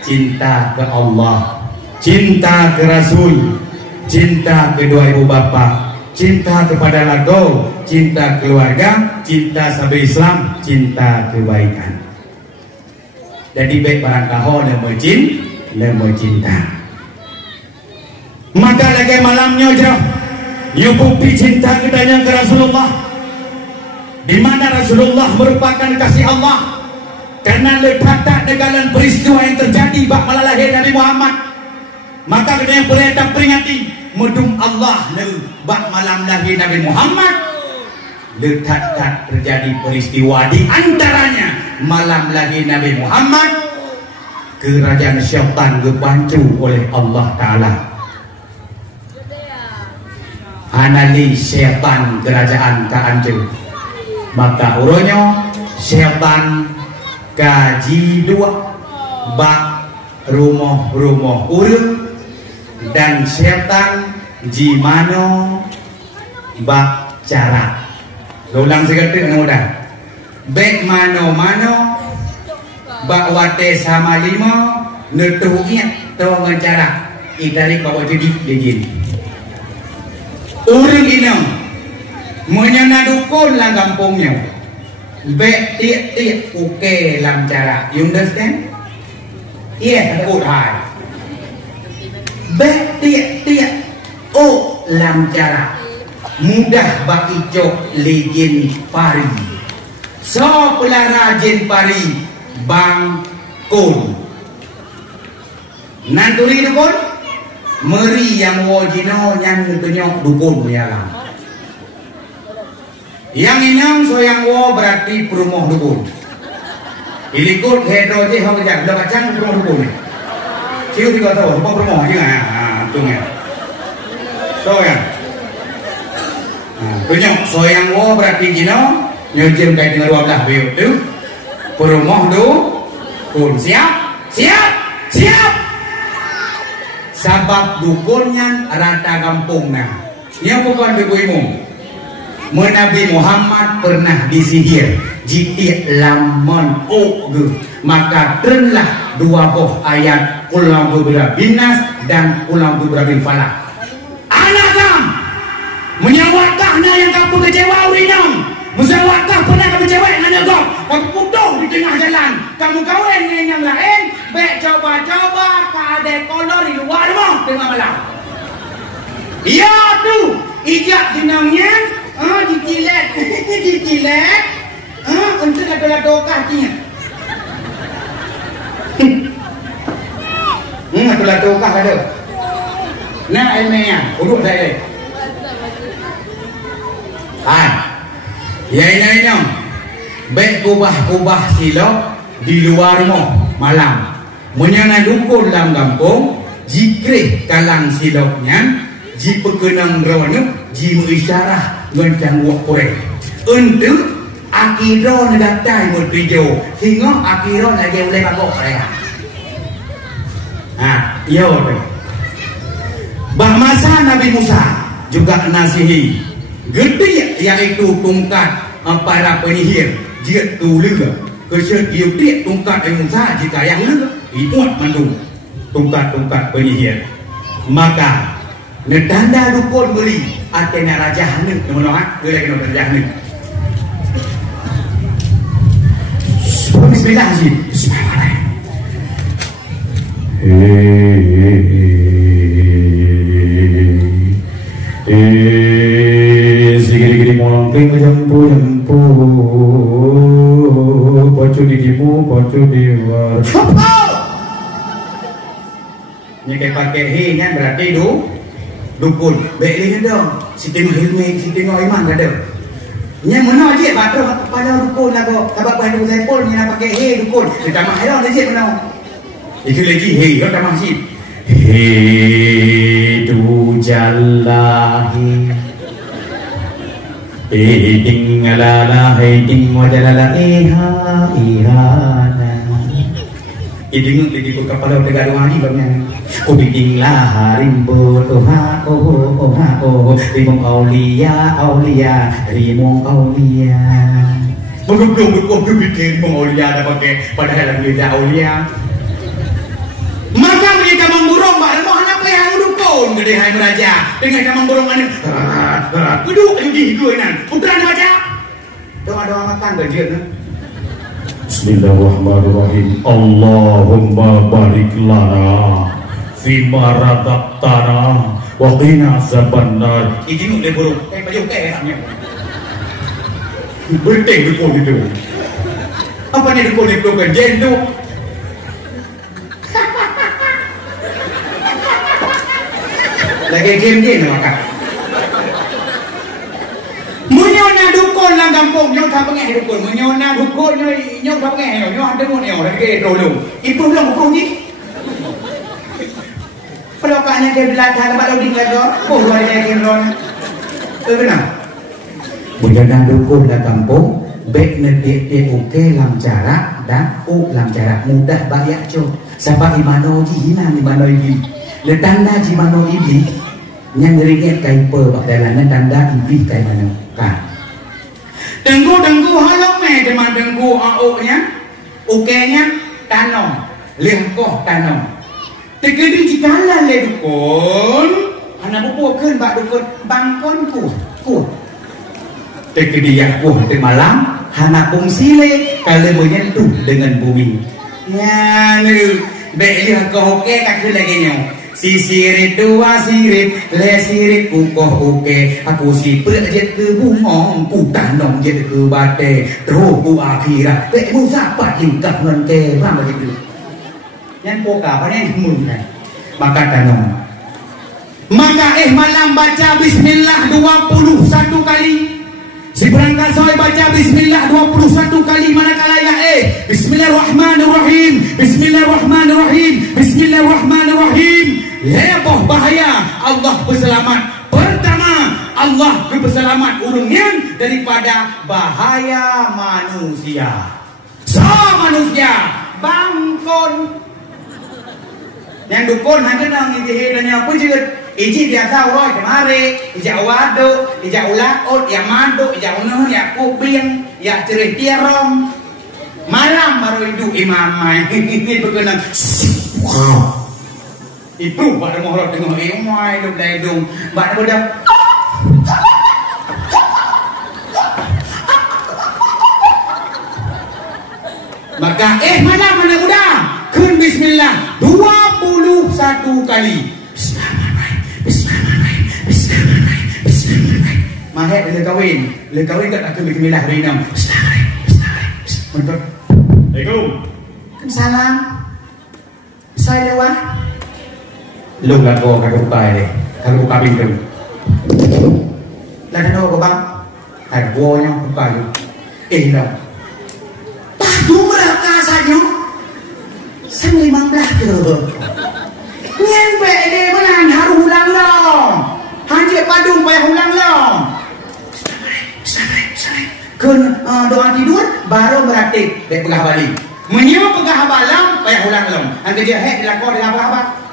cinta ke Allah, cinta ke Rasul, cinta kedua ibu bapa, cinta kepada lagu, cinta keluarga, cinta sahabat Islam, cinta kebaikan. Jadi baik barang kau nama cinta. Maka lagi malamnya jauh nyukupi cinta kita ke Rasulullah, di mana Rasulullah merupakan kasih Allah. Karena letak dengan peristiwa yang terjadi bak malah lahir Nabi Muhammad, maka kita yang boleh tak peringati mudum Allah bak malam lahir Nabi Muhammad. Letak terjadi peristiwa di antaranya malam lahir Nabi Muhammad, kerajaan syaitan dibantu oleh Allah Ta'ala. Anali syaitan kerajaan kehancur, maka uronyo syaitan gaji dua bak rumah-rumah urut dan syaitan jimano bak cara. Ulang seketik mudah. Bek mano-mano bak wate sama lima netuhnya tau ngecara itali kau jadi begini. Urut ini menyenadukun lah kampungnya. Bek tiap-tiap uke lam cara. You understand? Yes, good high. Bek tiap-tiap lam cara. Mudah baki cok legin pari. So pula rajin pari bang kun. Nanturi dukun. Meri yang wajino yang tunyok dukun yalang. Yang inang soyang wo berarti perumah dukun. Ilikut hedro je hang kerja dah kacang perumah dukun ni. Ciu juga tahu rumah perumah je kan. Tu ni. Soyang. Tunyok soyang wo berarti jino nyujem kait dengan 12 biu tu. Perumah dukun. Siap. Sabab dukunnya rata kampungnya. Dia bukan ibu-ibu. Nabi Muhammad pernah disihir jika laman maka terenlah dua buah ayat Qulang beberapa binas dan Qulang beberapa bin falak. Anak kam menyawatahnya yang kamu kecewa urinam, musawatah pernah kamu cewek nanya kau, kamu putus di tengah jalan, kamu kawin dengan yang lain, baik coba-coba kadek kolor di luar rumah tengah malam. Ya tu ijak jenangnya. Jijilet. Untuk lagu-lagu kakinya. Lagu-lagu kah ada. Nah, ilmiah, urut saya. Ya ini. Baik kubah-kubah silap di luar rumah malam. Menyana dukun dalam kampung, jikrih kalang silapnya, ji pekenang rawanuk, ji mengisyarah ngencang wakure untuk akhirnya negatai bertujuh sehingga akhirnya lagi boleh kabok saya. Iya betul. Bah masa Nabi Musa juga nasihi gede yaitu tungkat para penyihir dia tulir kesedia dia tungkat Musa jika yang lur imuat mandung tungkat penyihir maka netanda dukun beli Atena Raja Hanum, teman-teman, dia lagi nonton Raja Hanum. Bismillahirrahmanirrahim. Sigiri-giri molongking jempu, pocu didimu, pocu diwar. Ini kayak pakai he-nya berarti dukun. Baiknya dong. Siti Hilmi, Siti Noiman ada. Yang mana aja baru pada dukun lagu. Kabak pada dukun Saipul ni nak pakai he dukun. Kita mah helon aja mana. Itu lagi he, kau tak masih. He du jalahi. Ding alala ding wajalala iha ihana. Iding di buka kepala tegak doa ni bangnya. Ku ding lah rimbo toha oh rimong aulia rimong aulia. Belum berpikir rimong aulia dah pakai padahal dia aulia. Maka mereka memburung baru anak yang dukun gede hai meraja dengan kamu memburung anak. Duduk di gue nan. Putra baca. Doa makan bagian. Bismillahirrahmanirrahim. Allahumma barik lana fima razaqtana wa qina azabannar. Ini udah burung. Baju katanya. Berteng dukun itu. Apa ni dukun itu kan jenduk? Lagi game makan. Menyona dukun lang kampung, nyong tak pengen dukun. Menyona dukun, nyong tak pengen. Nyong ada pun nyong lagi dulu. Itu belum dukun ni. Kalau kanya dia belakang tempat loading lagi, oh luar dia kira. Kenapa? Menyona dukun lang kampung, baik nanti dia okey lam cara dan lam cara mudah bayar cok. Sebab imano ji hilang imano ini. Letanda jimano ibi yang ringgit kai per badalan tanda ibi kai mana kan denggu halong me deman denggu aoknya ukenya tanong lehkoh tanong tegedi jikala le dukun ana buku keun bak dukun bangkon ku tegedi yang ku te malam hana pungsile kale menyentuh dengan bumi nya nu belia ko oke kak lagi nyo. Si sirit dua sirit, le sirit kukoh uke. Aku si perjet ke bungong, ku tanong jet ke bate. Terus ku akhirat, ke musapat ingkap nonke. Ramah itu. Yang poka, apa yang kemudian? Maka tanong. Maka malam baca bismillah 21 kali. Si berangkat soal baca bismillah 21 kali manakala ya bismillahirrahmanirrahim. Bismillahirrahmanirrahim. Bismillahirrahmanirrahim. Heboh bahaya Allah berselamat. Pertama Allah berselamat urungnya daripada bahaya manusia. Manusia bangkon yang dukun hanya nang iji dan yang pujut iji biasa uroi kemari ija wado ija ulakot ya mando ija unuh ya kubing ya cerih tiarong malam baru itu imamai ini berkenaan wow. Itu pada mohon tengok imai duk dai dum pada bodak maka mana udah kun bismillah 21 kali bismillahirrahmanirrahim mahet le kawin kat aku bismillah hari 6 Assalamualaikum salam saya lewat lu gak kau kagak buka deh kalau buka pintu lah ada apa bang ada buahnya buka lu lah tak mereka saja 15 ke nyampe deh menan harus ulang long hanya padung payah ulang long kun doa tidur baru beraktif dek pegah balik menyewa pegah balam payah ulang long nanti dia dilakon di apa-apa.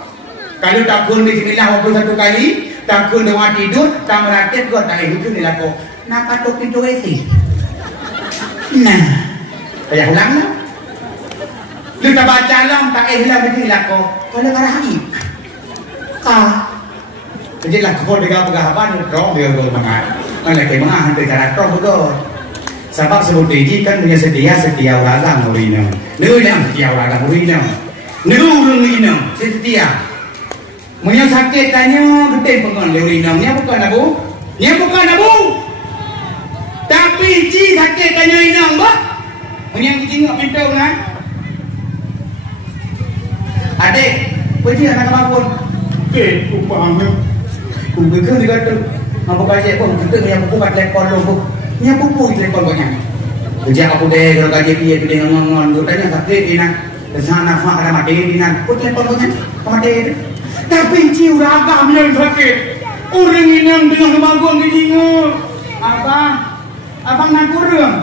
Kalau takun bismillah 21 kali, takun doa tidur, tak merakit gua tak itu dilaku. Nak patok itu isi. Nah, kayak ulang lah. Lu tak baca lam tak hilang itu dilaku. Kalau karahi, jadi laku dengan pegahapan dong dia gol mangan. Mana kayak mangan hampir karakter betul. Sebab sebut ini kan punya setia uragang urina. Neu yang setia uragang urina. Neu urina setia. Punya sakit tanya gede pengon urina. Nya bukan abu. Tapi ci sakit tanya inang bah. Punya cingok pintu kan. Adik, pergi anak apapun. Okey, aku faham. Aku betul juga tu. Apa kaji pun kita yang buka telefon lu. Nya buku telefon banyak. Kerja aku deh kalau kaji dia tu dengan ngon-ngon tu tanya sakit dina. Kesana fa ada mati dina. Ku telefon banyak. Mati. Tapi ci uragam yang sakit. Orang inang dengan kemangguan gini. Abang nak kurang.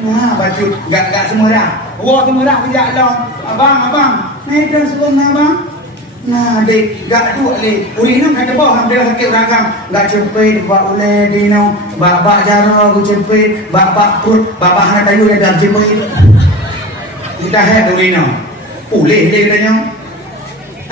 Nah, baju gak semua dah. Wah, semua dah kerja long. Abang. Naik dah sebelum abang. Nah, dek gak dua le. Uri nak kata boh dia sakit ragam. Gak cepet bak ule dino. Bak jaro ku cepet, bak put, bak hana kayu dia dah cepet. Kita hai uri no. Ule dia katanya.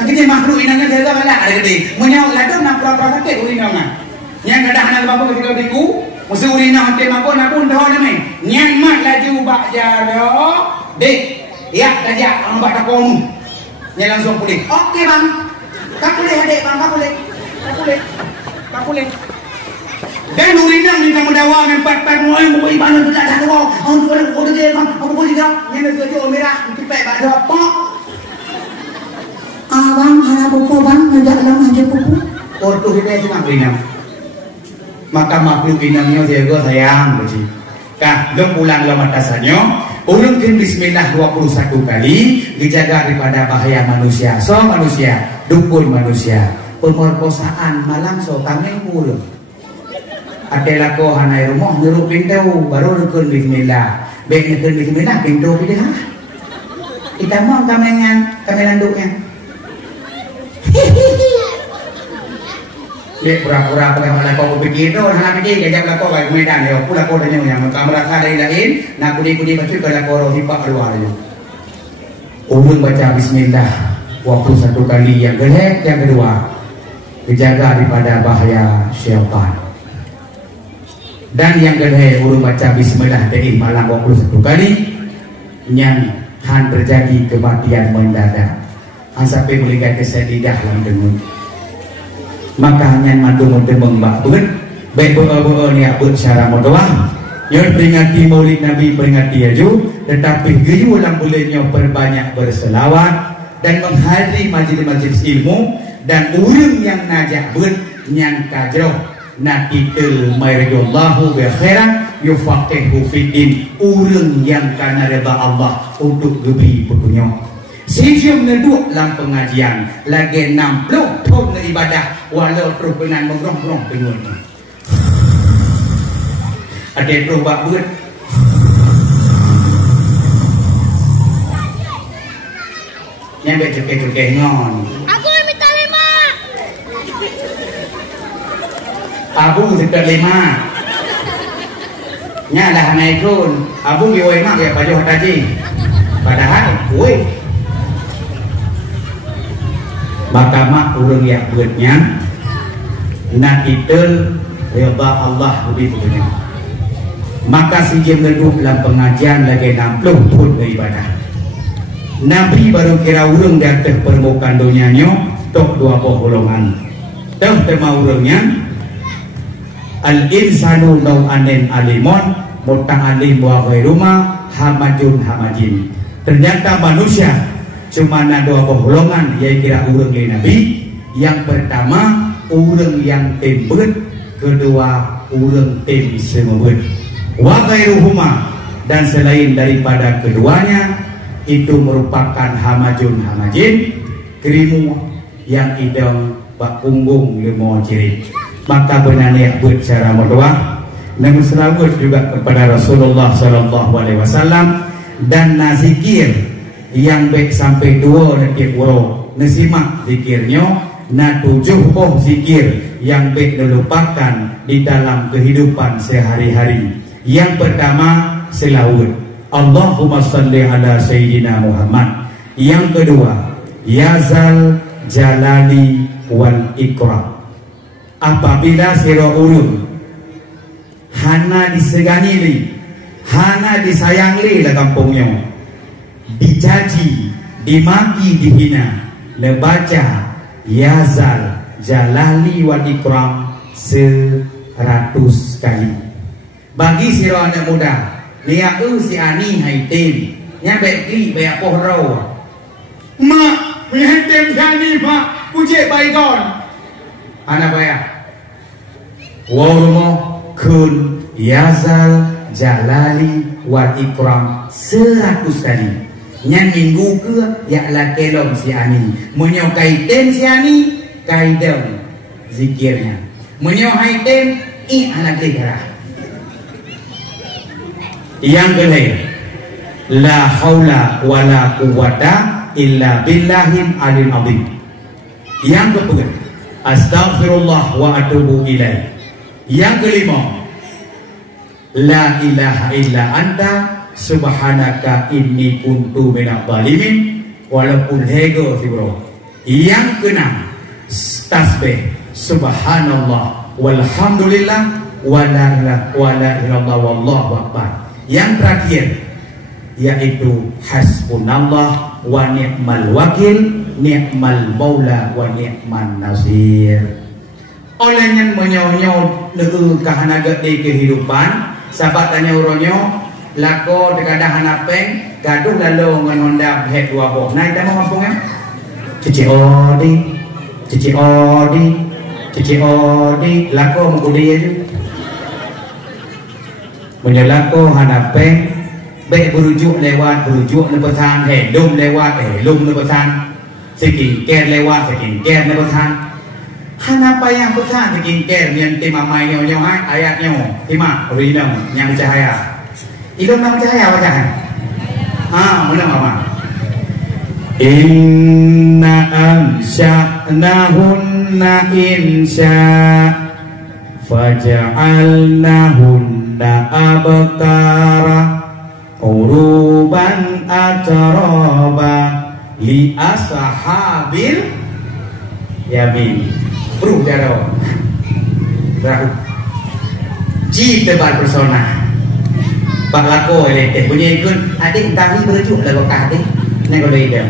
Akhirnya makhluk inangnya jaga balak ada gede. Menyau ladon nak pura-pura sakit uri no kan. Yang kada hana apa ketika diku. Mesti uri no hati mabon napun dah ni. Nyang mat laju bak jaro. Dek, ya kajak orang bak takonu. Dia langsung pulih. Okey bang. Tak boleh adik bang, tak boleh. Dan urinang ni kamu dawa mempat-pat mulai membuat ibadah tu tak ada dawa. Orang tu ada kode dia bang, aku boleh tak? Ni nak tujuh merah, kipek bak dapok. Abang harap buku bang, ngajak lang aja buku. Ortu kita senang urinang. Maka makhluk inangnya jaga sayang beci. Kah, lo pulang lo matasannya. Ulungkan bismillah 21 kali dijaga daripada bahaya manusia. So manusia, dukun manusia, pemerkosaan malam so kami ulung. Adalah ko hanai rumah nyuruh pintu baru rukun bismillah. Baik rukun bismillah pintu pilih. Kita mau kami landuknya. Dia pura-pura pengamal kau berfikir tu, hanya fikir kerja belakang baik medan dia. Pula kau tanya yang kamera dari lain, nak kudi baca kalau kau orang tipak luar je. Ulun baca Bismillah 21 kali yang gelek, yang kedua dijaga daripada bahaya syaitan. Dan yang gelek ulun baca Bismillah dari malam 21 kali, yang han terjadi kematian mendadak. Han sampai melihat kesedihan dalam dengung. Maka hanya madu-madu mbak pun baik berapa ni abut secara modoah yang peringati maulid Nabi peringati aju tetapi geyu dalam bulannya perbanyak berselawat dan menghadiri majlis-majlis ilmu dan urang yang najak bun yang kajroh natitul maridullahu bi khairan yufaqihu fiddin urang yang kana reda Allah untuk gebi petunjuk. Sejum ngeduk dalam pengajian lagi 60 tahun ibadah walau terus dengan mengrong-rong pengun. Ada terus bak beut. Nyampe cukai-cukai ngon. Aku minta 5. Abung sekitar 5. Nya dah naik turun. Abung dioi mak ya pajuh tadi. Padahal woi maka mak urang yang buatnya nak itul rida Allah lebih banyak. Maka si jam duduk dalam pengajian lagi 60 pun beribadah. Nabi baru kira urang datang permukaan dunianya tok 20 golongan. Tok tema urangnya al insanu nau'anin alimon muta'alim wa ghairuma hamajun hamajin. Ternyata manusia cuma ada 2 golongan yang kira urang dari Nabi. Yang pertama urang yang tembet, kedua urang tem bisa membet. Wa ghairuhuma dan selain daripada keduanya itu merupakan hamajun hamajin, kerimu yang idam bak punggung limo ciri. Maka benane buat cara berdoa dan selawat juga kepada Rasulullah sallallahu alaihi wasallam dan nazikir yang baik sampai 2 detik waro nasimak zikirnya na 7 zikir yang baik dilupakan di dalam kehidupan sehari-hari. Yang pertama selawat Allahumma salli ala sayyidina Muhammad. Yang kedua yazal jalali wal ikram. Apabila sira ulun hana disegani li, hana disayang li lah kampungnya, dicaci, dimaki, dihina, lebaca yazal jalali wa ikram 100 kali. Bagi sira anak muda niat si ani haitim nya baik kli baik pohrau mak haitim si ani mak puji baigon anak bayar warmo kun yazal jalali wa ikram 100 kali. Nya minggu ke yaklah kelong si ani menyo kaitem si ani kaidem zikirnya menyo haitem anak dia. Yang kedua, la haula wala quwwata illa billahil aliyil azim. Yang kedua, astaghfirullah wa atubu ilaih. Yang kelima, la ilaha illa anta subhanaka inni kuntu minadz zalimin. Walaupun hego fibro. Yang keenam, tasbih subhanallah walhamdulillah wala ilaha illallah wallahu akbar. Yang terakhir yaitu hasbunallah wa ni'mal wakil, ni'mal maula wa ni'man nasir. Olehnya menyau-nyau legu kahanaga di kehidupan, sahabat tanya uronyo lako dekada hanapeng gaduh lalu ngonda het dua boh. Nah, kita mau ngampungnya cici odi lako mengudi aja menyelako hanapeng baik berujuk lepesan helum lewat lepesan skincare lewat skincare lepesan hanapa yang pesan skincare yang tim amai nyo ayatnya tima rinam yang cahaya ilmu nama cahaya apa cahaya mana apa inna ansha'nahunna insya faja'alnahunna abkara uruban ataraba li ashabil yamin. Bro jaro bro ji tebar persona Pak lako ele punya ikut adik tadi berujuk lagu adik nek kalau ide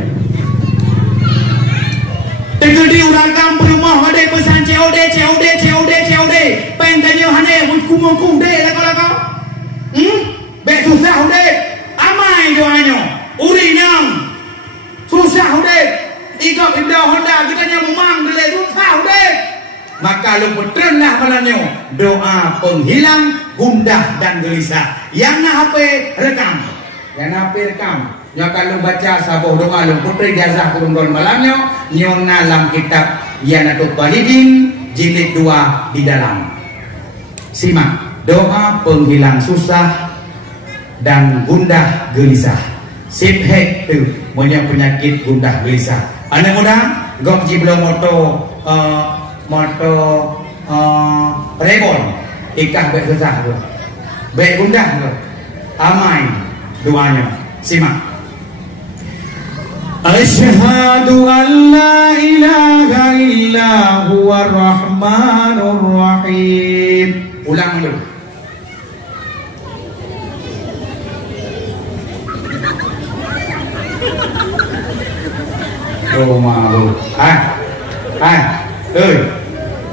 Tegedi uragam berumah ada pesan COD pengennya hane hukum de lagu Bek susah udah amai doanya urinyang susah udah ikut ibda Honda kita nya memang beli susah udah maka lu putrenlah malanyo doa penghilang gundah dan gelisah yang HP rekam ya kalau baca sabuh doa lu putri jazah kurung don malanyo nyona dalam kitab Yanatul Balidin jilid 2 di dalam simak doa penghilang susah dan gundah gelisah. Sibhek tu punya penyakit gundah gelisah. Anak muda, gok jiblo moto rebon ikah bek susah tu. Bek gundah tu. Amai doanya. Simak. Asyhadu an la ilaha illa huwar rahmanur rahim. Ulang dulu. Oh malu.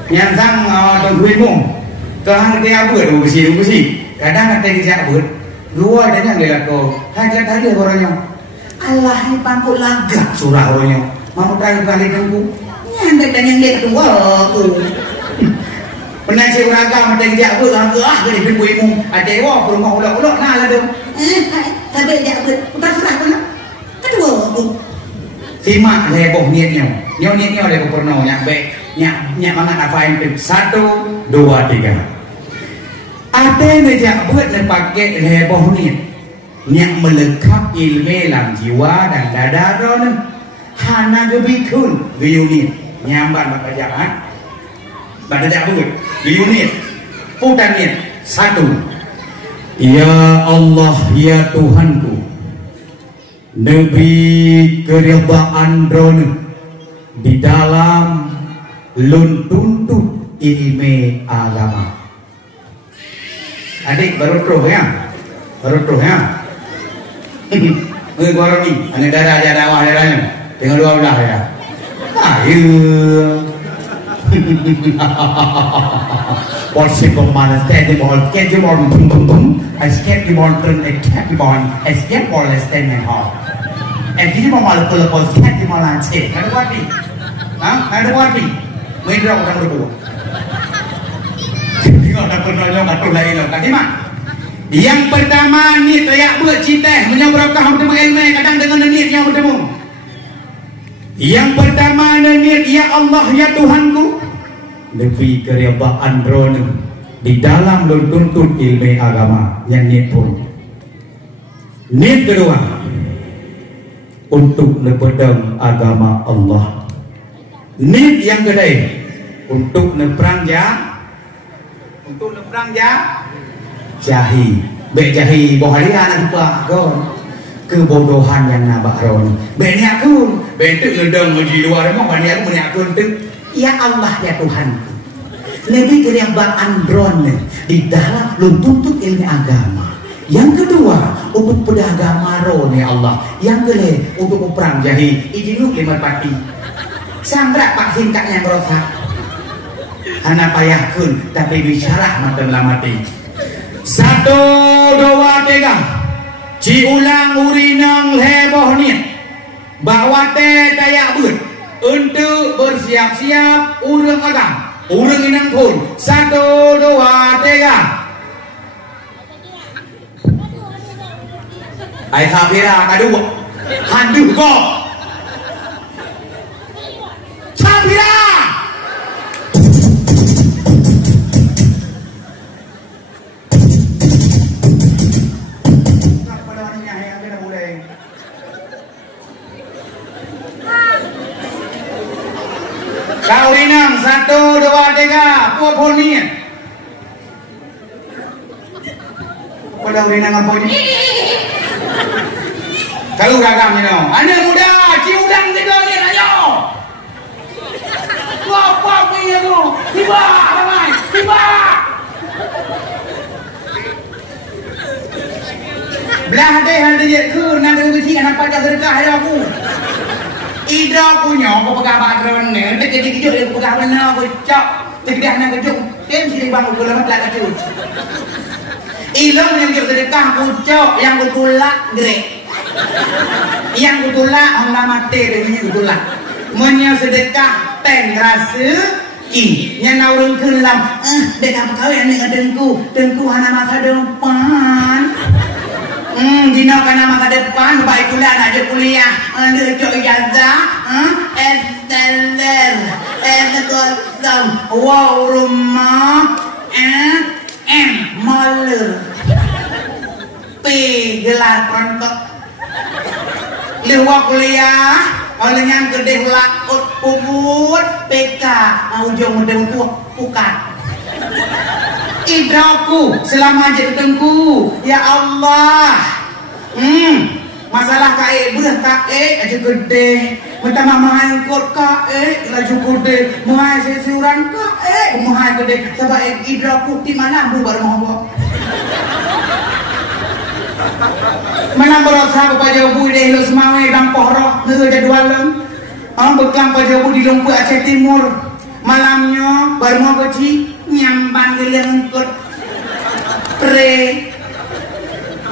Yang sang đồng khuyên mùng cơ hang teh bớt đủ besi. Kadang teh dia bớt. Dua dan yang dia ko. Hajat tadi orangnya. Allah ni pangku lagak surah orangnya. Mau try kali kamu. Yang dan yang dia kedua tu. Pernah si uragam teh dia bớt dari khuyên mùng. Ada wa rumah ulah-ulah nah lah dong. Sampai dia bớt. Udah surah pun. Kedua tu. Simak heboh niatnya heboh pernah nyak mangan apa yang 1, 2, 3 ada ngejak buat pakai heboh niat melekap ilmu dalam jiwa dan dada ron hana gebikun geyunit nyamban bakajaan bakajak buat geyunit putar niat 1 ya Allah ya Tuhanku Nabi keridhaan drone di dalam lun tuntut ilmu agama. Adik baru tuh ya. Nggak baru nih, ane darahnya, tinggal 12 ya. Ayo. Possible man, steady ball, catch the ball, boom boom boom. I skip the ball, turn a catch the ball, I skip ball, I stand and hop. Jadi mau malu kalau sehat di malam cek, ada warni, ada warni, main orang berdua. Tengok ada penolong atau lain loh, kaki mak. Yang pertama ni tayak buat cinta, menyabarkan untuk ilmu, kadang dengan niatnya bertemu. Yang pertama niat ya Allah ya Tuhanku, lebih keridhaan drone di dalam tuntut ilmu agama yang ni pun. Ni kedua, untuk nepedang agama Allah. Ni yang kedua, untuk neperang jahi. Bek jahi bohari anak pak kon. Kebodohan yang nabak ron. Bek ni aku, bek tu ngedeng ngaji luar mau bani aku ni aku tu. Ya Allah ya Tuhan. Nabi kira bak andron di dalam tuntut ilmu agama. Yang kedua, untuk pedagang maro ni Allah. Yang kedua, untuk perang jahi. Ijinuk lima pati. Sangrak pak singkat yang rosak. Hana payahkun, tapi bicara matem lamati. 1, 2, 3. Ci ulang urinang heboh ni. Bawa teh tayak ber. Untuk bersiap-siap urang agam. Urang inang pun. 1, 2, 3. Ai Sapira kedua. Handu kok. Sapira. Kau rinang 1, 2, 3. Puak pun ni. Kau rinang apa ni? Kalau gagam ni no. Anak muda, ciudang tidur ni ayo. Apa punya tu? Tiba, ramai. Tiba. Belah hati je ke nak berhenti anak pada sedekah ya aku. Ida punya aku pegang background ni. Kejut dia pegang benar aku cak. Dia nak kejut. Tem sini bang aku lama telah kejut. Ilmu yang dia sedekah aku cak yang betulak grek. Yang betulak orang lama teh dia betulak. Munya sedekah ten rasa ki. Nya naurun kelam. Dekah perkahwinan ni dengku hana masa depan. Dina kana masa depan baik kuliah nak je kuliah. Anda cok ijazah, S wow rumah, maler. P gelar prontok. Lewa kuliah, oleh yang gede lakut puput, PK, ujung mendengku pukat. Idraku selama je ketengku ya Allah. Masalah kae beurah kae aja gede. Pertama mahai kot kae laju gede. Mahai sesuran kae mahai gede. Sebab idraku di mana bu baru mau. Mana berosa kepada bu deh lu semawe dan pohroh neu jadwalem. Bekang pada bu di Lumpur Aceh Timur. Malamnya baru mau kecil nyambang gelengkut pre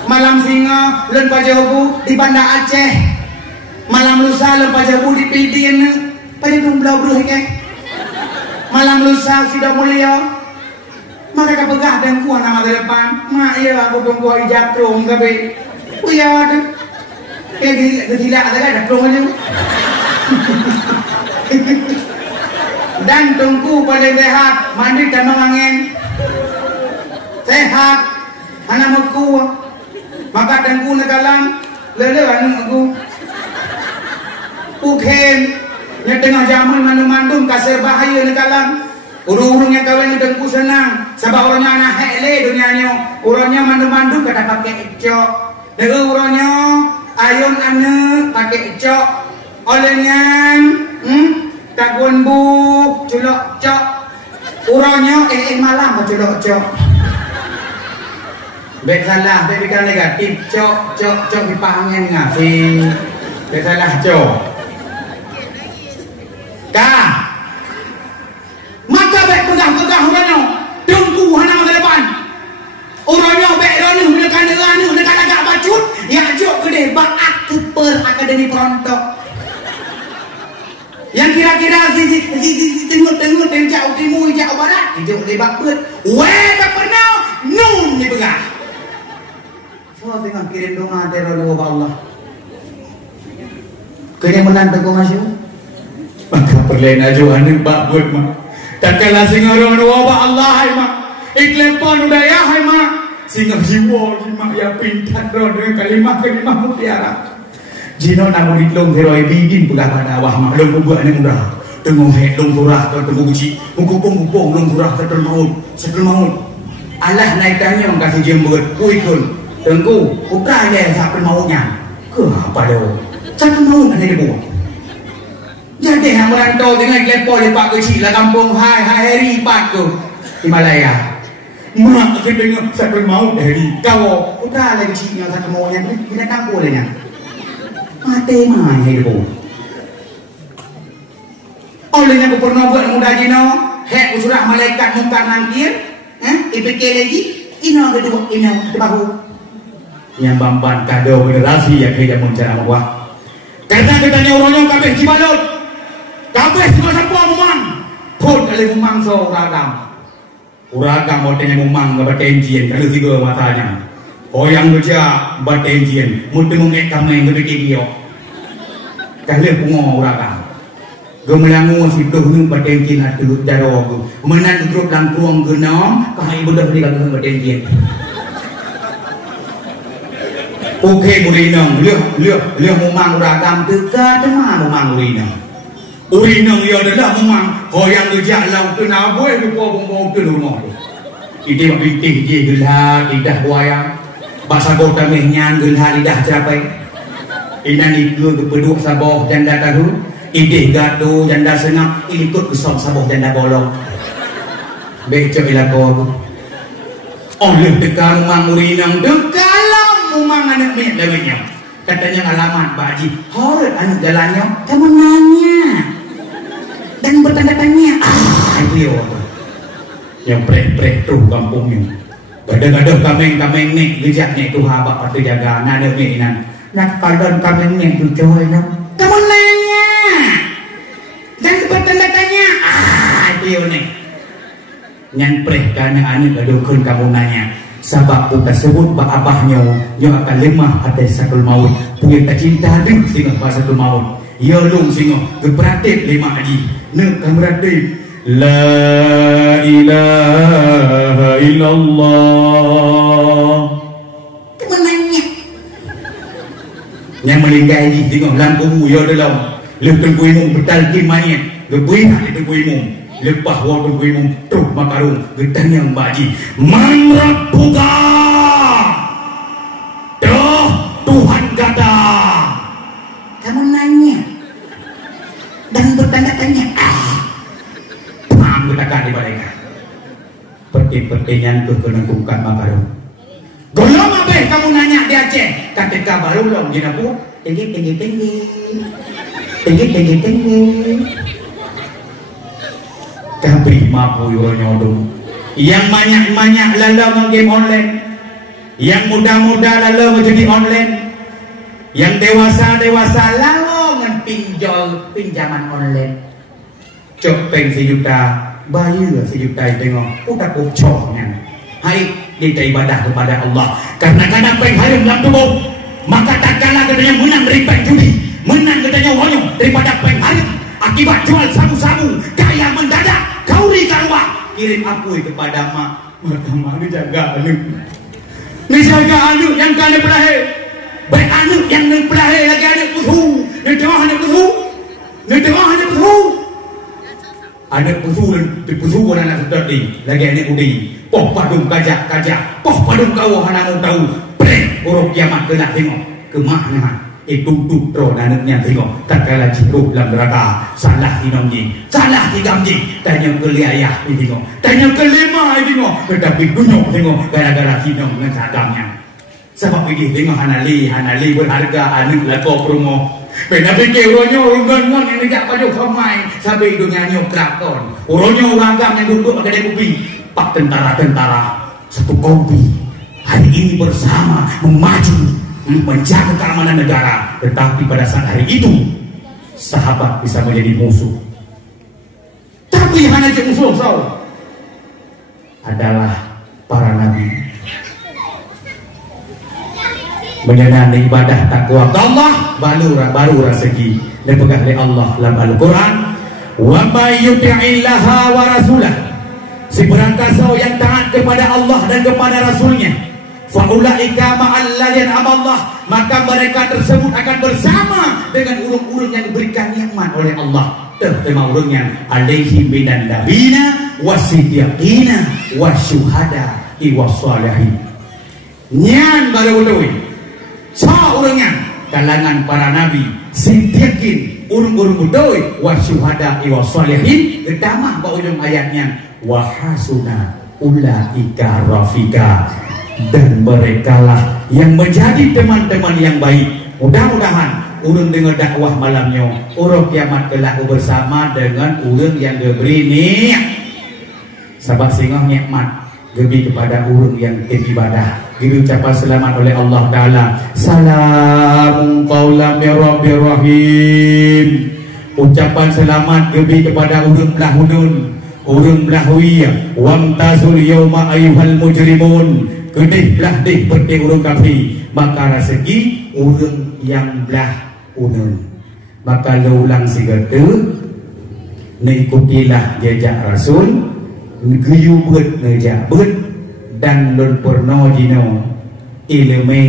malam singa len pajabu di Banda Aceh malam lusa len pajabu di Pidin pajabung belau beruh ke malam lusa sudah mulia maka kapegah dan kuah nama depan mak iya aku tunggu ijatrum kabe uya ada ketilak ada kan trum aja dan tunggu pada sehat mandi dan mangin sehat anak meku maka tengku negalang lele anu aku ukhen nya tengah zaman mandum kasir bahaya negalang urung-urung yang kawan tengku senang sebab orangnya anak hele dunianya orangnya mandum kada pakai ecok dengan orangnya ayun ane pakai ecok olehnya takun bu culok cok urangnya malam culok cok bek salah bek pikiran negatif cok dipangen ngafi bek salah cok kah maka bek pegah urangnya dengku hana masa depan urangnya bek rani menekan agak bacut ya cok gede bak akper akademi perontok yang kira-kira si tengok yang jauh timur jauh barat hijau lebak bet tak pernah nun ni begah so tengok kirim doa teror doa Allah kena menang teguh masuk maka perlain ajuan ni bak bet mah tak kalah singarong doa Allah mah Iklepon udah ya hai mak. Singa jiwa lima ya pintar roda kalimah mutiara. Jino namun ditlong heroi bidin pegah pada awah mak long buat ni mudah. Tengok hek long surah atau tengok uci. Mukupung long surah setel maut. Allah naik tanya kasih jembut kuikun. Tengku putra dia sampai mautnya. Ke apa dia? Sampai maut ada dia buat. Jadi yang merantau dengan lepo lepak kecil lah kampung hai hari empat tu di Malaya. Mak akan dengar sampai maut dari kau putra lagi kecil yang sampai mautnya kita kampung lagi. Mati mana itu? Olehnya aku pernah buat muda jino, hek usurah malaikat mungkar nangkir, IPK lagi, ino kedua, ino terbahu. Yang bamban kado generasi yang kerja mencari buah. Kata-katanya orangnya kabeh cibalot, kabeh semua sampai memang, pun kali memang so uragam modelnya memang nggak bertenjian, kalau tiga matanya. Oh yang kerja bertenjian, mesti mengek kami yang gede dia. Kalau pungo uragam. Gemelangu situ hung bertenjian atu jaro gu. Menan grup langkuang genong, kahai budak beri kagum bertenjian. Oke murinong, lihat memang uragam teka cuma memang murinong. Urinong dia adalah memang yang kerja laut tu nak boleh lupa bong tu rumah. Ide bintik je gelah lidah buaya. Bahasa kota mehnyang gelah lidah capai. Ina ni ke peduk saboh janda tahu. Ide gaduh janda senang ikut kesong saboh janda bolong. Becok ilako. Oleh dekat rumah murinong dekalam memang anak mek dawanya. Katanya alamat Pak Haji. Horor anak jalannya. Kamu nanya dan bertanda tanya. Itu ya. Yang prek-prek tu kampungnya. Gadang-gadang kameng-kameng ni gejaknya tu habak patu jaga nada ni nan. Nak kalon kameng ni tu coy nak. Kamu nanya dan bertanda tanya. Itu ni. Yang prek kana anak gadukun kamu nanya. Sebab pun tersebut bak abahnya yang akan lemah hati sakul maut. Punya tak cinta deng singa sakul maut. Ya long singa gepratit lima haji. Nek kameratit La ilaha illallah. Kamu nanya. Yang meninggal ini tengok lampu ya dalam. Lepas kuimung betal kimanya. Gebuina itu kuimung. Lepas waktu kuimung terus makarung. Getanya baji. Man rabbuka. Dah Tuhan kata. Kamu nanya dan bertanda tanya. Menggunakan di mereka peti-petian ke kenengkukan makarung golong apa kamu nanya di Aceh ketika baru long jinapu tinggi kabri mampu nyodong yang banyak lalu game online yang muda-muda lalu menjadi online yang dewasa lalu pinjol pinjaman online copeng sejuta bayu sejuta tengok udah kucoknya hai kita ibadah kepada Allah karena kadang pengharum dalam tubuh maka tak kalah katanya menang daripada judi menang katanya wonyong daripada pengharum akibat jual sabu-sabu kaya mendadak kauri karwa kirim aku kepada mak pertama ni jaga anu ni jaga anu yang kali berlahir baik anu yang berlahir lagi ada pusu ni tengah ada pusu anak pusu anak seperti lagi anak udi poh padung kajak poh padung kau anak tahu prek orang kiamat kena tengok kemana itu tutro anaknya tengok tak kalah jeruk dalam neraka salah hinongji salah higamji tanya ke ayah ni tengok tanya ke lima tengok tetapi dunyok tengok gara-gara hinong dengan sagamnya sebab pergi tengok hanali berharga anak lakau promo Bena fikir uronyo urungan yang negak pada kamai sampai dunia nyokrakon. Uronyo uragam yang duduk pada kopi. Pak tentara-tentara satu kopi hari ini bersama memaju menjaga keamanan negara. Tetapi pada saat hari itu sahabat bisa menjadi musuh. Tapi hanya jadi musuh adalah para nabi. Menyenangi ibadah takwa Allah baru rezeki dipegang oleh Allah dalam Al-Quran wa may yuti'illaha wa rasulah si Berangkasa yang taat kepada Allah dan kepada Rasulnya, faulaika ma'alladzina amallah, maka mereka tersebut akan bersama dengan urang-urang yang diberikan nikmat oleh Allah. Tema urangnya alaihi minan nabiyina wasiddiqina wasyuhada iwasalihin. Nyan baru deui. Sa urangnya kalangan para nabi, siddiqin, urang-urang deui, wasyuhada iwasalihin. Ketamah ba ujung ayatnya wa hasuna ulaika rafika, dan merekalah yang menjadi teman-teman yang baik. Mudah-mudahan urang dengar dakwah malamnya, urang kiamat kelak bersama dengan urang yang diberi nikmat. Sabab singah nikmat gebi kepada urang yang beribadah. Gebi ucapan selamat oleh Allah Taala. Salamun qaulan min rabbir rahim. Ucapan selamat gebi kepada urang belahudun, urang belahwiyah. Wamtazul yauma ayyuhal mujrimun. Kedih belah deh berdeh urang kafir. Maka rezeki urang yang belah unun. Maka laulang sigatu neikutilah jejak Rasul, geyubet nejabet, dan lun purno jino ilmu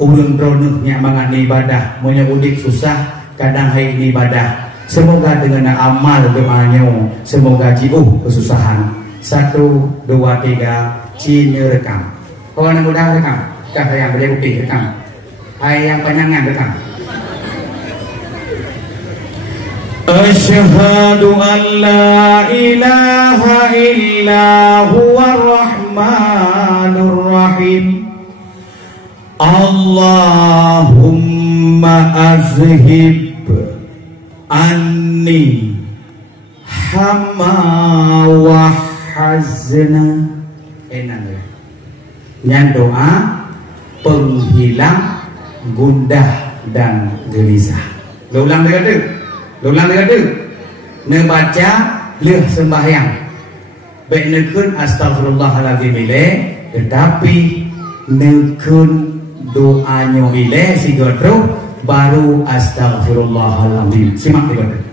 urang dronuknya mangan ibadah, monya udik susah kadang hai ibadah. Semoga dengan amal doanya, semoga jiuh kesusahan. 1, 2, 3 Cina rekam. Orang yang mudah rekam, kata yang boleh bukti rekam, hai yang panjangan rekam. Asyhadu an la ilaha illa huwar rahmanur rahim. Allahumma azhib anni hamma wa hazna. Enak ya. Yang doa penghilang gundah dan gelisah. Lo ulang dia kata. Lo ulang dia kata. Membaca leh sembahyang. Baik nekun astagfirullahaladzim ile, tetapi nekun doanya ile si godro baru astagfirullahaladzim. Simak dia kata.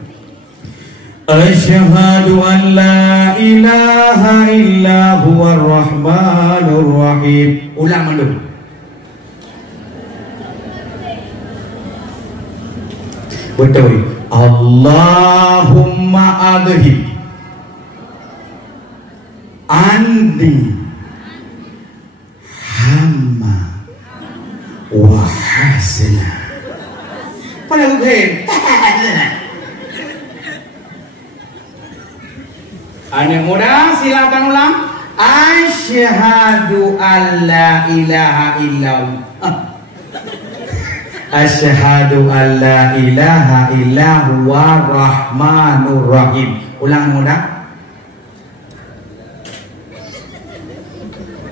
Asyhadu an la ilaha illa huwar rahmanur rahim. Ulang dulu. Betul. Allahumma adhib anni hamma wa hasna. Pada bukan. Anak muda silakan ulang. Asyhadu an la ilaha illallah. Asyhadu an la ilaha illa huwa rahmanur rahim. Ulang muda.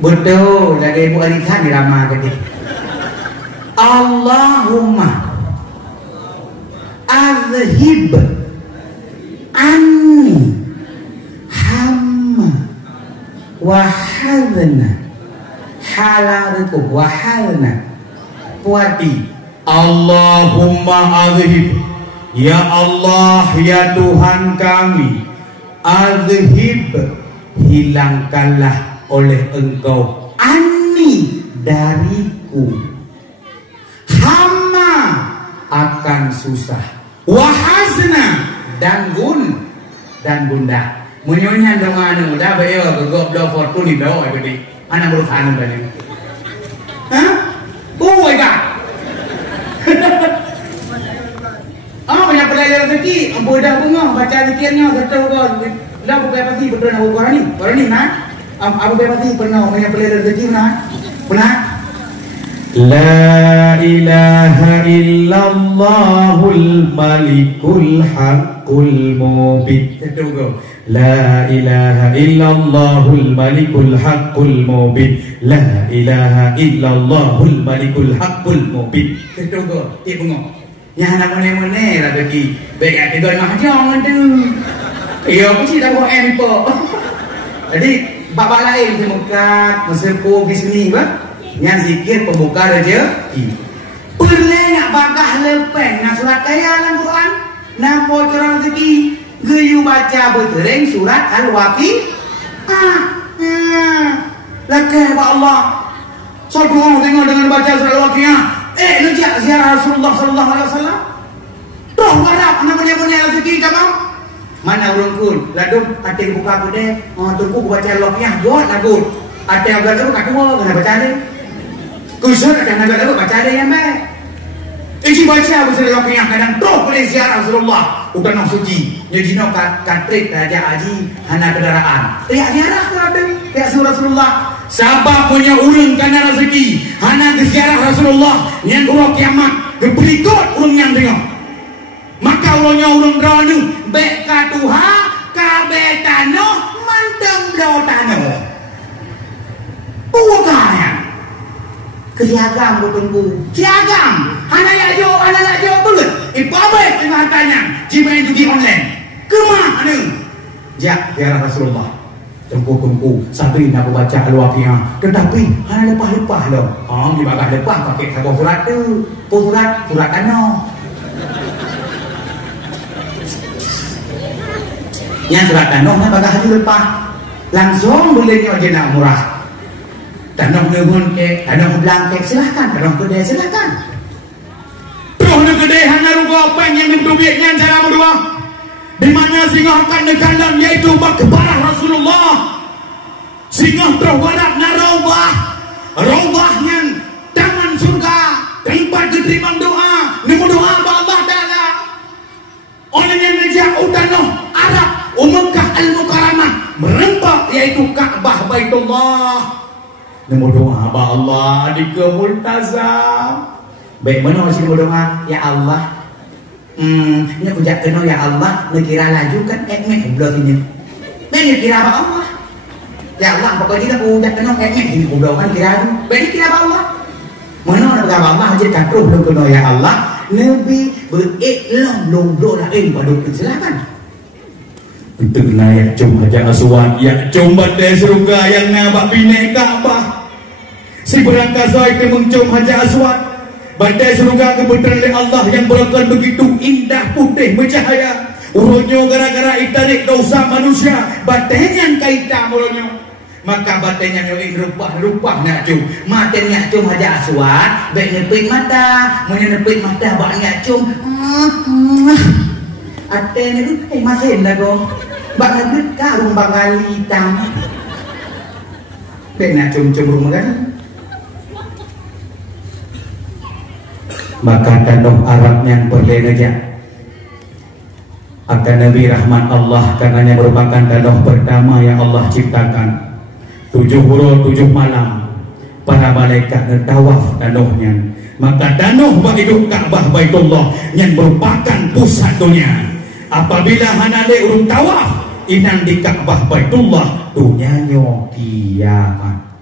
Betul dari Ibu Alisa dirama tadi. Allahumma azhib anni wahadna halariku wahadna puati. Allahumma azhib, ya Allah ya Tuhan kami, azhib hilangkanlah oleh Engkau anni dariku hamma akan susah, wahazna dan gundah. Menyonya dengan mudah bayo gegop lo fortune do ai bedi anak berusaha bani. Hah? Buai ka? Banyak belajar rezeki, bodah bunga baca zikirnya serta ko. Lah bukan pasti betul nak orang ni nak. Apa pasti pernah banyak belajar rezeki nak? Pernah? La ilaha illallahul malikul haqqul mubin. Tunggu. La ilaha illallahul malikul haqqul mubin. La ilaha illallahul malikul haqqul mubin. Tunggu. Tengok. Yang nak mana-mana lah bagi. Baik hati tuan mahjong tu. Ya, mesti dah buat empo. Jadi, bab lain semukat, mesepuh bisni bah. Yang zikir pembuka rezeki. Perle nak bakah lepeng nak surat kaya dalam Quran. Nampo cerang rezeki. Geyu baca bertereng surat Al-Waqi'ah. Allah. So tengok dengan baca surah Al-Waqiah. Lejak ziarah Rasulullah sallallahu alaihi wasallam. Toh harap namanya rezeki kamu. Mana urungkun, ladung hati buka aku deh. Tunggu baca Al-Waqiah buat lagu. Ada yang berlaku kat dua kena baca deh. Kusur ada yang berlaku baca deh yang baik. Isi baca surah Al-Waqiah kadang toh boleh ziarah Rasulullah. Udah nak suci. Jadi nak katrik Raja Haji hana kendaraan. Ya ziarah tu ada. Ya surah Rasulullah. Sabab punya urang kana rezeki hana ziarah Rasulullah yang urang kiamat berikut urang yang tengok. Maka urangnya urang dranu baik ka tuha ka betano mandang blotano. Bukan. Kesiagam bertunggu. Siagam. Hana lajo belut. Ibabat tengah tanya. Jimain judi online. Kemah anu? Jak ziarah Rasulullah. Tunggu sampai nak baca Al-Waqiah. Tetapi hana lepas-lepas dah. Di bagas lepas pakai satu surat tu. Surat Tanah. Yang surat Tanah nak bagas haji lepas. Langsung boleh ni aja nak murah. Tanah nuhun ke, tanah belang ke, silahkan. Tanah kedai silahkan. Tanah kedai hanya rupa apa yang berduitnya cara berdua. Di mana singa akan negalan yaitu bakbarah Rasulullah. Singa terwarap na Raubah yang taman surga, tempat diterima doa, nemu doa Allah Ta'ala. Orang yang menjauh tanah Arab, Mekah Al-Mukarramah, merempak yaitu Ka'bah Baitullah. Nemu doa Allah di Multazam. Baik mana sih doa? Ya Allah. Ini aku jak kena ya Allah. Kira laju kan belah ini. Ini kira apa Allah? Ya Allah pokoknya aku jak kena ini belah kan kira tu. Baik kira apa Allah? Mana nak berkata Allah aja takruh lu kena ya Allah. Nabi beriklam longdo lain pada silakan. Untuk naik cum Hajar Aswad, ya cum badai surga yang nabak bini Ka'bah. Si berangkat saya ke mencum Hajar Aswad. Badai surga kebetulan oleh Allah yang berlakukan begitu indah putih bercahaya. Uronyo gara-gara itarik dosa manusia. Badainya kaita uronyo. Maka badainya nyoin rupah nak cum. Mata nak cum Hajar Aswad. Baik nepit mata. Mungkin nepit mata bak nak cum. Atenya tu masih lah kau. Bak nak karung bangali hitam. Baik nak cum rumah kan. Maka tanah Arab yang berlenaja akan Nabi rahmat Allah karenanya merupakan tanah pertama yang Allah ciptakan. 7 huruf 7 malam para malaikat tawaf tanahnya. Maka tanah hidup Ka'bah Baitullah yang merupakan pusat dunia. Apabila hanale urung tawaf inang di Ka'bah Baitullah dunia kiamat.